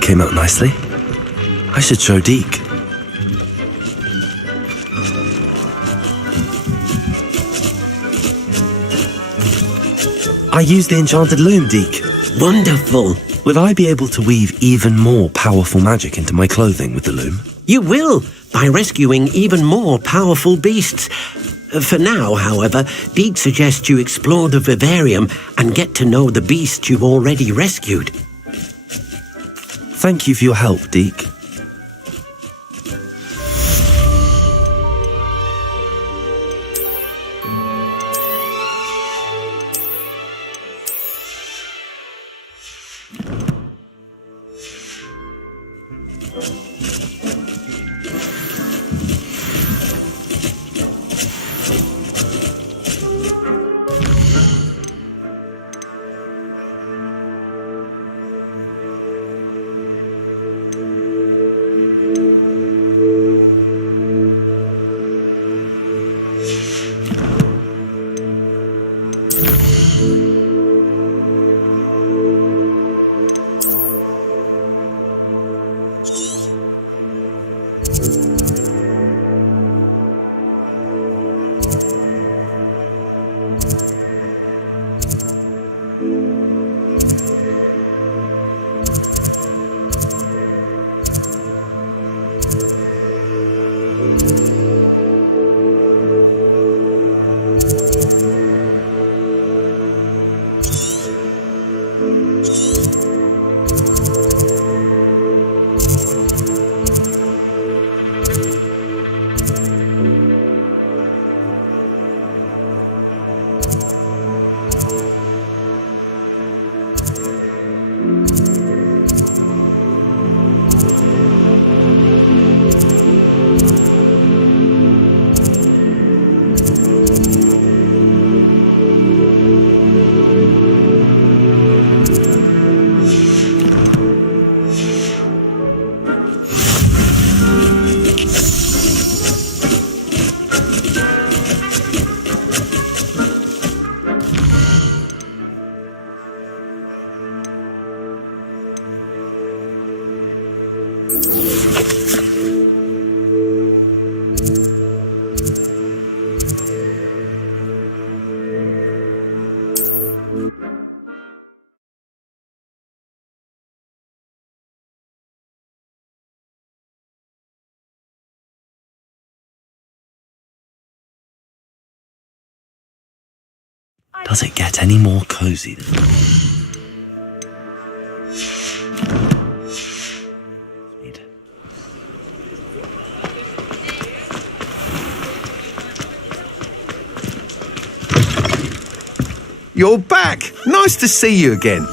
Came out nicely. I should show Deek. I used the enchanted loom, Deek. Wonderful. Will I be able to weave even more powerful magic into my clothing with the loom? You will, by rescuing even more powerful beasts. For now, however, Deek suggests you explore the vivarium and get to know the beasts you've already rescued. Thank you for your help, Deek. Does it get any more cozy than that? You're back! Nice to see you again.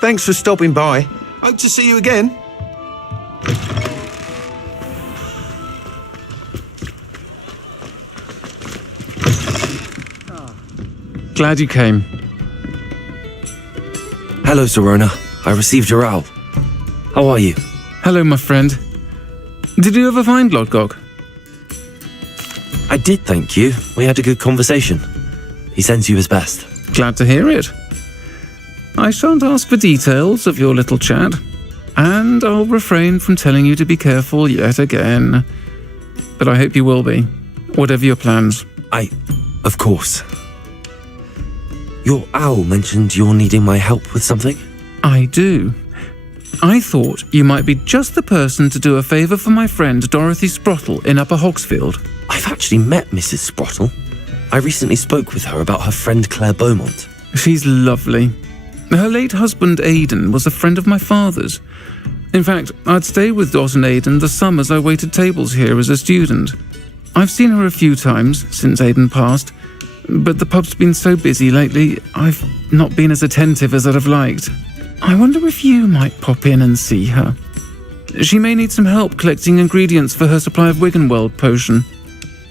Thanks for stopping by. Hope to see you again. Glad you came. Hello, Serona. I received your owl. How are you? Hello, my friend. Did you ever find Lodgok? I did, thank you. We had a good conversation. He sends you his best. Glad to hear it. I shan't ask for details of your little chat, and I'll refrain from telling you to be careful yet again. But I hope you will be, whatever your plans. Of course. Your owl mentioned you're needing my help with something? I do. I thought you might be just the person to do a favour for my friend Dorothy Sprottle in Upper Hogsfield. I've actually met Mrs. Sprottle. I recently spoke with her about her friend Claire Beaumont. She's lovely. Her late husband Aidan was a friend of my father's. In fact, I'd stay with Dot and Aidan the summers I waited tables here as a student. I've seen her a few times since Aidan passed, but the pub's been so busy lately, I've not been as attentive as I'd have liked. I wonder if you might pop in and see her. She may need some help collecting ingredients for her supply of Wiggenweld potion.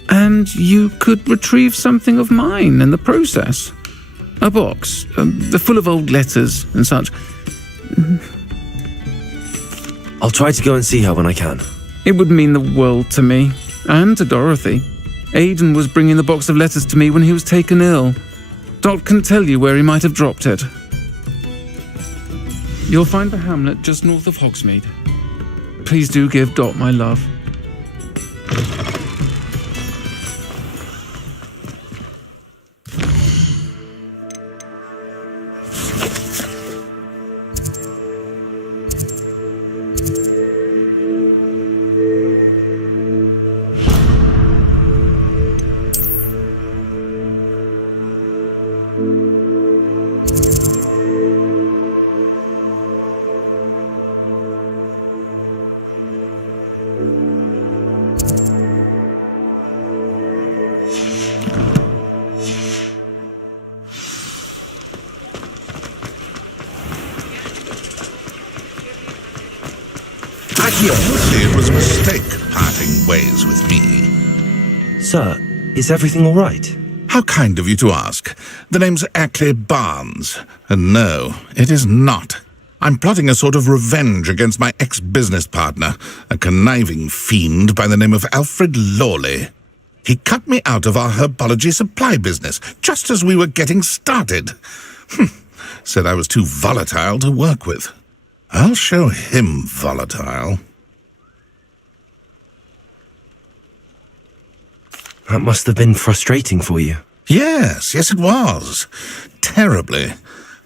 And you could retrieve something of mine in the process. A box, full of old letters and such. I'll try to go and see her when I can. It would mean the world to me, and to Dorothy. Aidan was bringing the box of letters to me when he was taken ill. Dot can tell you where he might have dropped it. You'll find the hamlet just north of Hogsmeade. Please do give Dot my love. Obviously, it was a mistake parting ways with me. Sir, is everything all right? How kind of you to ask. The name's Ackley Barnes, and no, it is not. I'm plotting a sort of revenge against my ex-business partner, a conniving fiend by the name of Alfred Lawley. He cut me out of our herbology supply business just as we were getting started. Said I was too volatile to work with. I'll show him volatile. That must have been frustrating for you. Yes, it was. Terribly.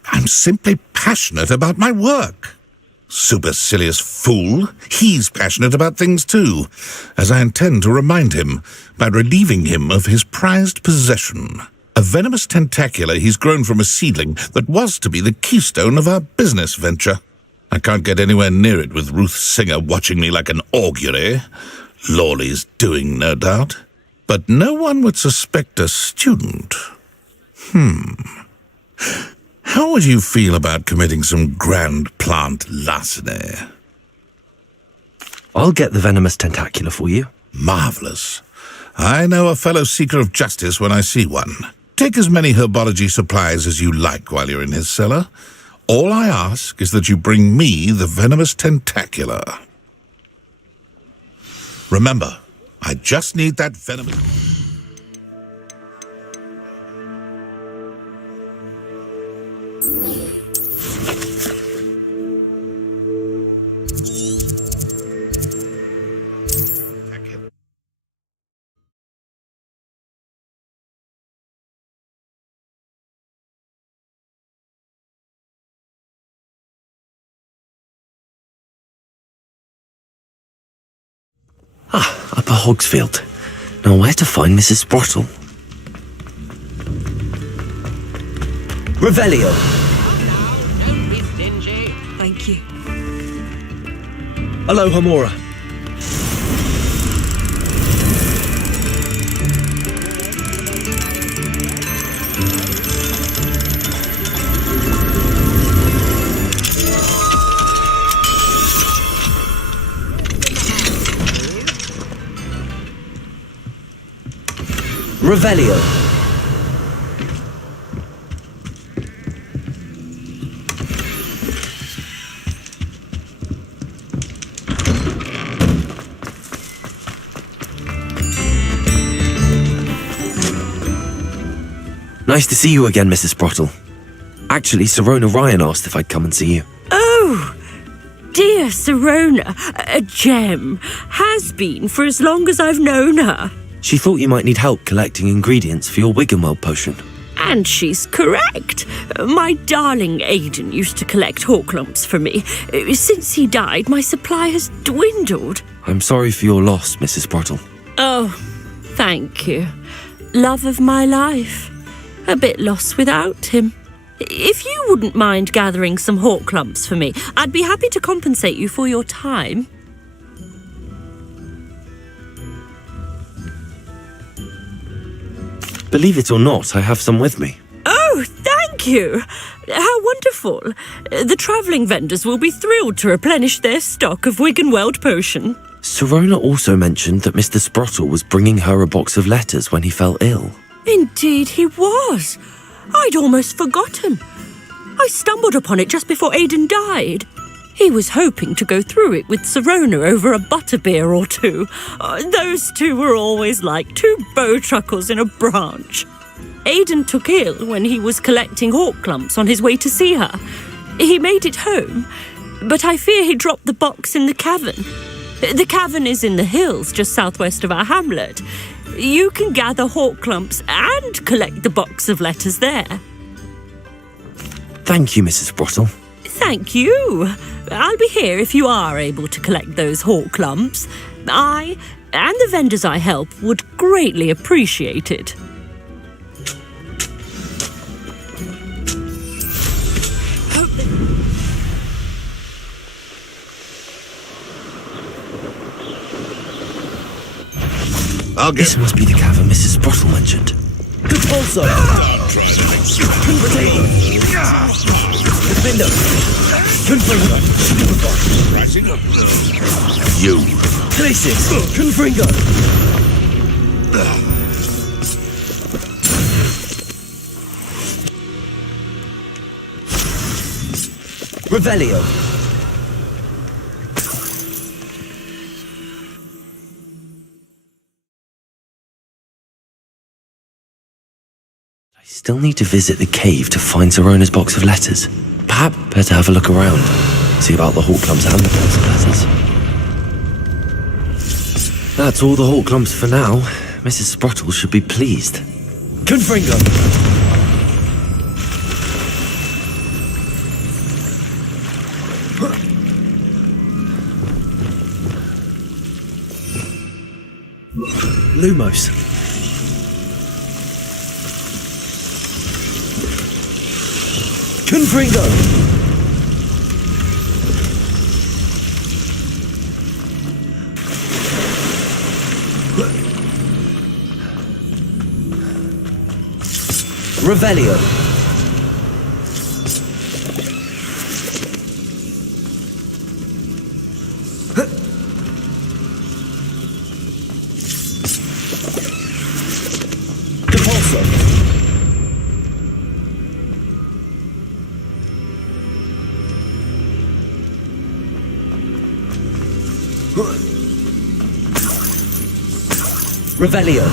I'm simply passionate about my work. Supercilious fool. He's passionate about things too, as I intend to remind him by relieving him of his prized possession. A venomous tentacula he's grown from a seedling that was to be the keystone of our business venture. I can't get anywhere near it with Ruth Singer watching me like an augury. Lawley's doing, no doubt. But no one would suspect a student. How would you feel about committing some grand plant larceny? I'll get the venomous tentacula for you. Marvellous. I know a fellow seeker of justice when I see one. Take as many herbology supplies as you like while you're in his cellar. All I ask is that you bring me the venomous tentacular. Remember, I just need that venomous... Upper Hogsfield. Now where to find Mrs. Sprottle? Revelio! Don't be stingy. Thank you. Aloha Mora. Revelio. Nice to see you again, Mrs. Sprottle. Actually, Sirona Ryan asked if I'd come and see you. Oh, dear Sirona, a gem. Has been for as long as I've known her. She thought you might need help collecting ingredients for your Wiggenweld potion. And she's correct. My darling Aidan used to collect Horklumps for me. Since he died, my supply has dwindled. I'm sorry for your loss, Mrs. Sprottle. Oh, thank you. Love of my life. A bit lost without him. If you wouldn't mind gathering some Horklumps for me, I'd be happy to compensate you for your time. Believe it or not, I have some with me. Oh, thank you. How wonderful. The travelling vendors will be thrilled to replenish their stock of Wiggenweld potion. Sirona also mentioned that Mr. Sprottle was bringing her a box of letters when he fell ill. Indeed he was. I'd almost forgotten. I stumbled upon it just before Aidan died. He was hoping to go through it with Sirona over a butterbeer or two. Those two were always like two bowtruckles in a branch. Aidan took ill when he was collecting Horklumps on his way to see her. He made it home, but I fear he dropped the box in the cavern. The cavern is in the hills just southwest of our hamlet. You can gather Horklumps and collect the box of letters there. Thank you, Mrs. Sprottle. Thank you. I'll be here if you are able to collect those Horklumps. I and the vendors I help would greatly appreciate it. This must be the cavern Mrs. Sprottle mentioned. Expulso! Convertator! Defender! Confringo! You! Glacis! Confringo! Revelio! I still need to visit the cave to find Sirona's box of letters. Perhaps better have a look around, see about the Horklumps and the box of letters. That's all the Horklumps for now. Mrs. Sprottle should be pleased. Confringo! Lumos. Confringo! Revelio. Levioso. Revelio.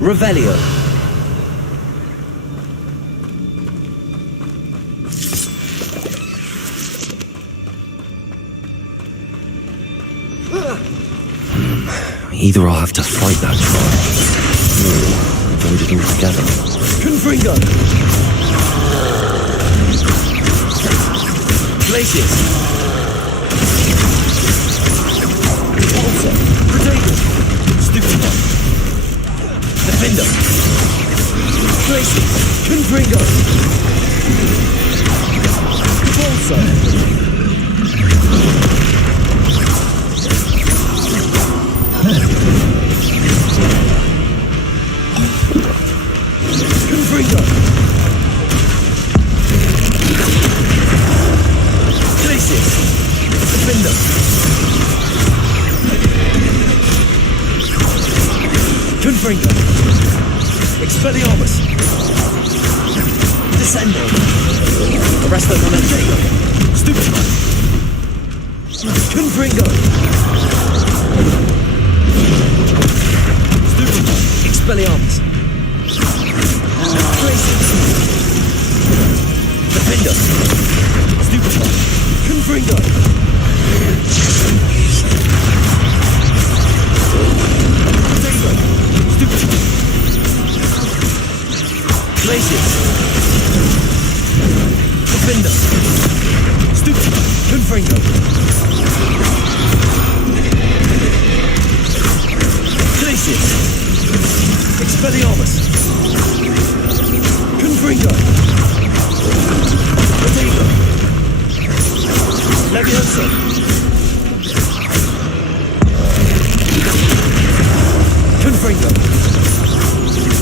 Revelio. Either I'll have to fight that troll, or avoid it altogether. Confringo. Glacius. Repulsor. Predator. Stupefy. Defender. Glacius. Confringo. Repulsor. Confringo. Glacius. Defender. Confringo. Expelliarmus. Descendo. Arresto Momentego. Stupefy. Confringo. Stupefy. Expelliarmus. Glacius. Defender. Stupefy. Confringo. Potato. Stupefy. Glacius. Defender. Stupefy. Confringo. Glacius. Expelliarmus. Confringo. Potato. Levioso. Confringo.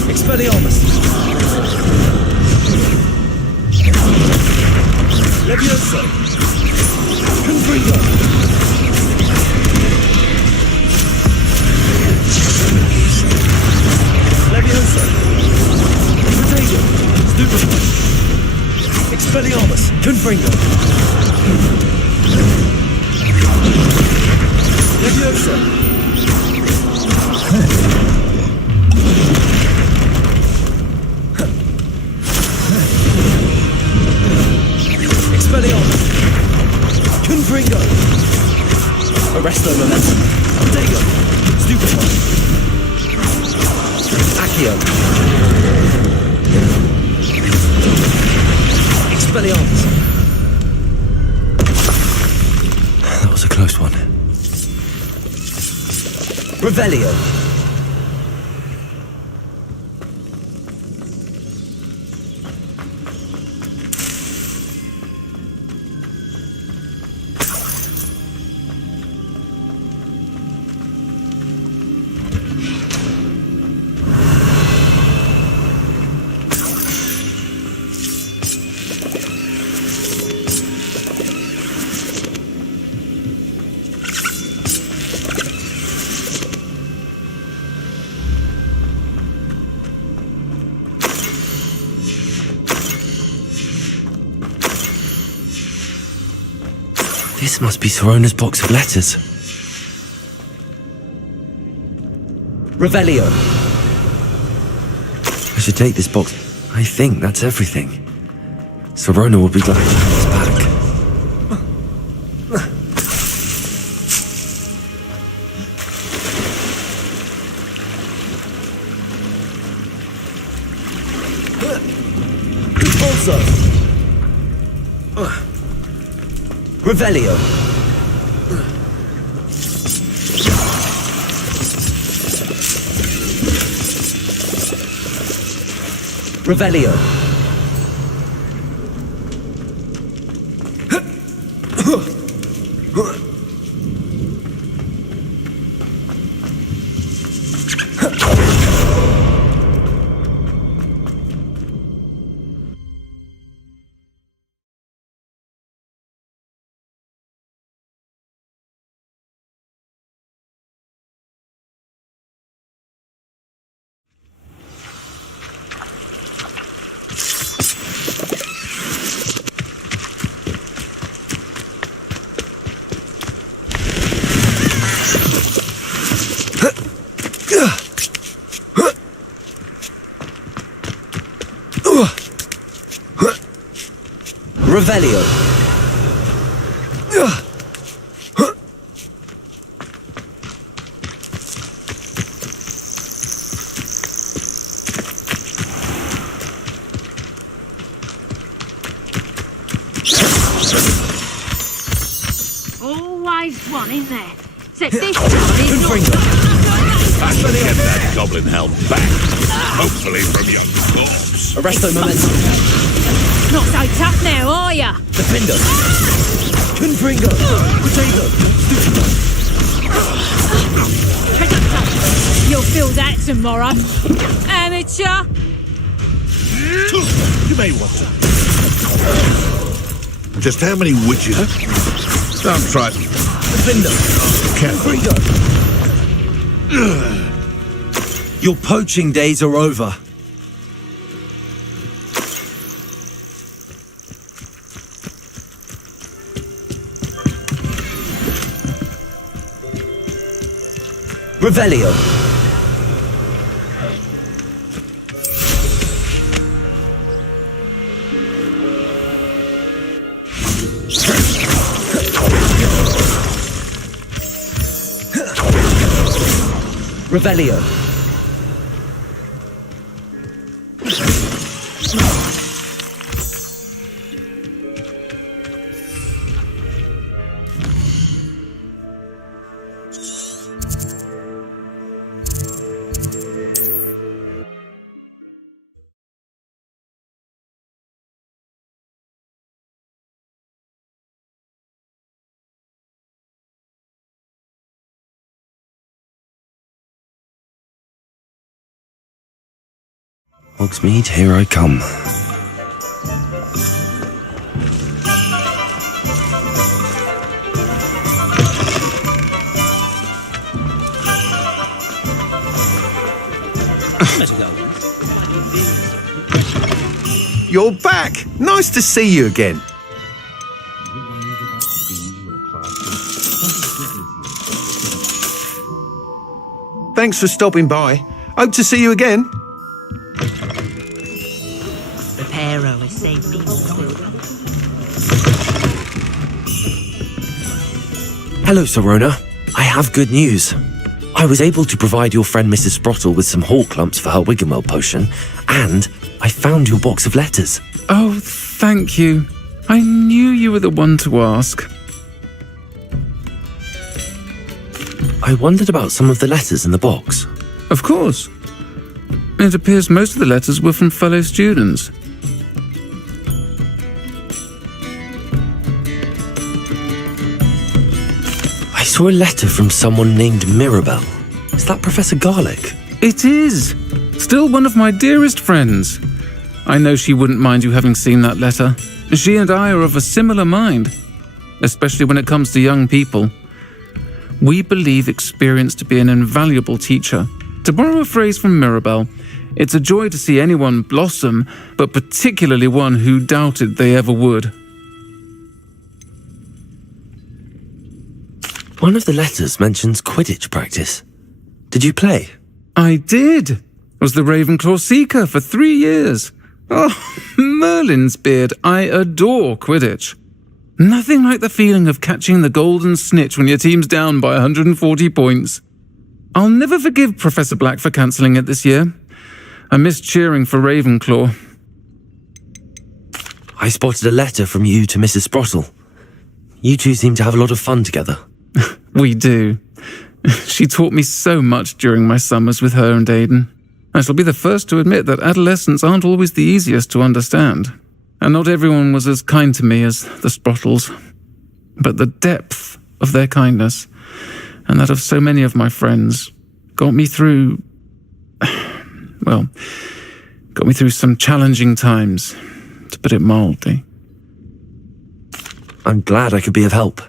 Expelliarmus. Levioso. Confringo. Levioso. Potato. Stupefy. Expelliarmus. Confringo. Levioso. Expelliarmus. Confringo. Arresto Momentum. Potato. Stupefy. Accio. Expelliarmus. That was a close one. Revelio. This must be Sorona's box of letters. Revelio. I should take this box. I think that's everything. Sorona will be glad to have us back. Revelio. Revelio. Revelio. Always one in there. Except this time it's not... Get that goblin helm back. Hopefully from your corpse. Arresto momentum. Not so tough now, are ya? Defendo. Confringo. Potato. You'll feel that tomorrow. Amateur. You may want to. Just how many witches? Don't try. Defendo. Confringo. Your poaching days are over. Revelio. Revelio. Hogsmeade, here I come. You're back! Nice to see you again. Thanks for stopping by. Hope to see you again. Reparo has saved me. Hello, Sorona. I have good news. I was able to provide your friend Mrs. Sprottle with some hall clumps for her Wiggenweld potion, and I found your box of letters. Oh, thank you. I knew you were the one to ask. I wondered about some of the letters in the box. Of course. It appears most of the letters were from fellow students. I saw a letter from someone named Mirabelle. Is that Professor Garlick? It is. Still one of my dearest friends. I know she wouldn't mind you having seen that letter. She and I are of a similar mind, especially when it comes to young people. We believe experience to be an invaluable teacher. To borrow a phrase from Mirabelle, it's a joy to see anyone blossom, but particularly one who doubted they ever would. One of the letters mentions Quidditch practice. Did you play? I did. Was the Ravenclaw Seeker for 3 years. Oh, Merlin's beard, I adore Quidditch. Nothing like the feeling of catching the golden snitch when your team's down by 140 points. I'll never forgive Professor Black for cancelling it this year. I missed cheering for Ravenclaw. I spotted a letter from you to Mrs. Sprottle. You two seem to have a lot of fun together. We do. She taught me so much during my summers with her and Aidan. I shall be the first to admit that adolescents aren't always the easiest to understand, and not everyone was as kind to me as the Sprottles. But the depth of their kindness, and that of so many of my friends, got me through some challenging times, to put it mildly. I'm glad I could be of help.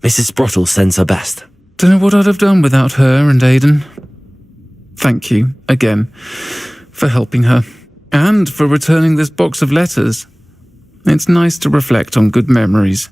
Mrs. Sprottle sends her best. Don't know what I'd have done without her and Aidan. Thank you, again, for helping her, and for returning this box of letters. It's nice to reflect on good memories.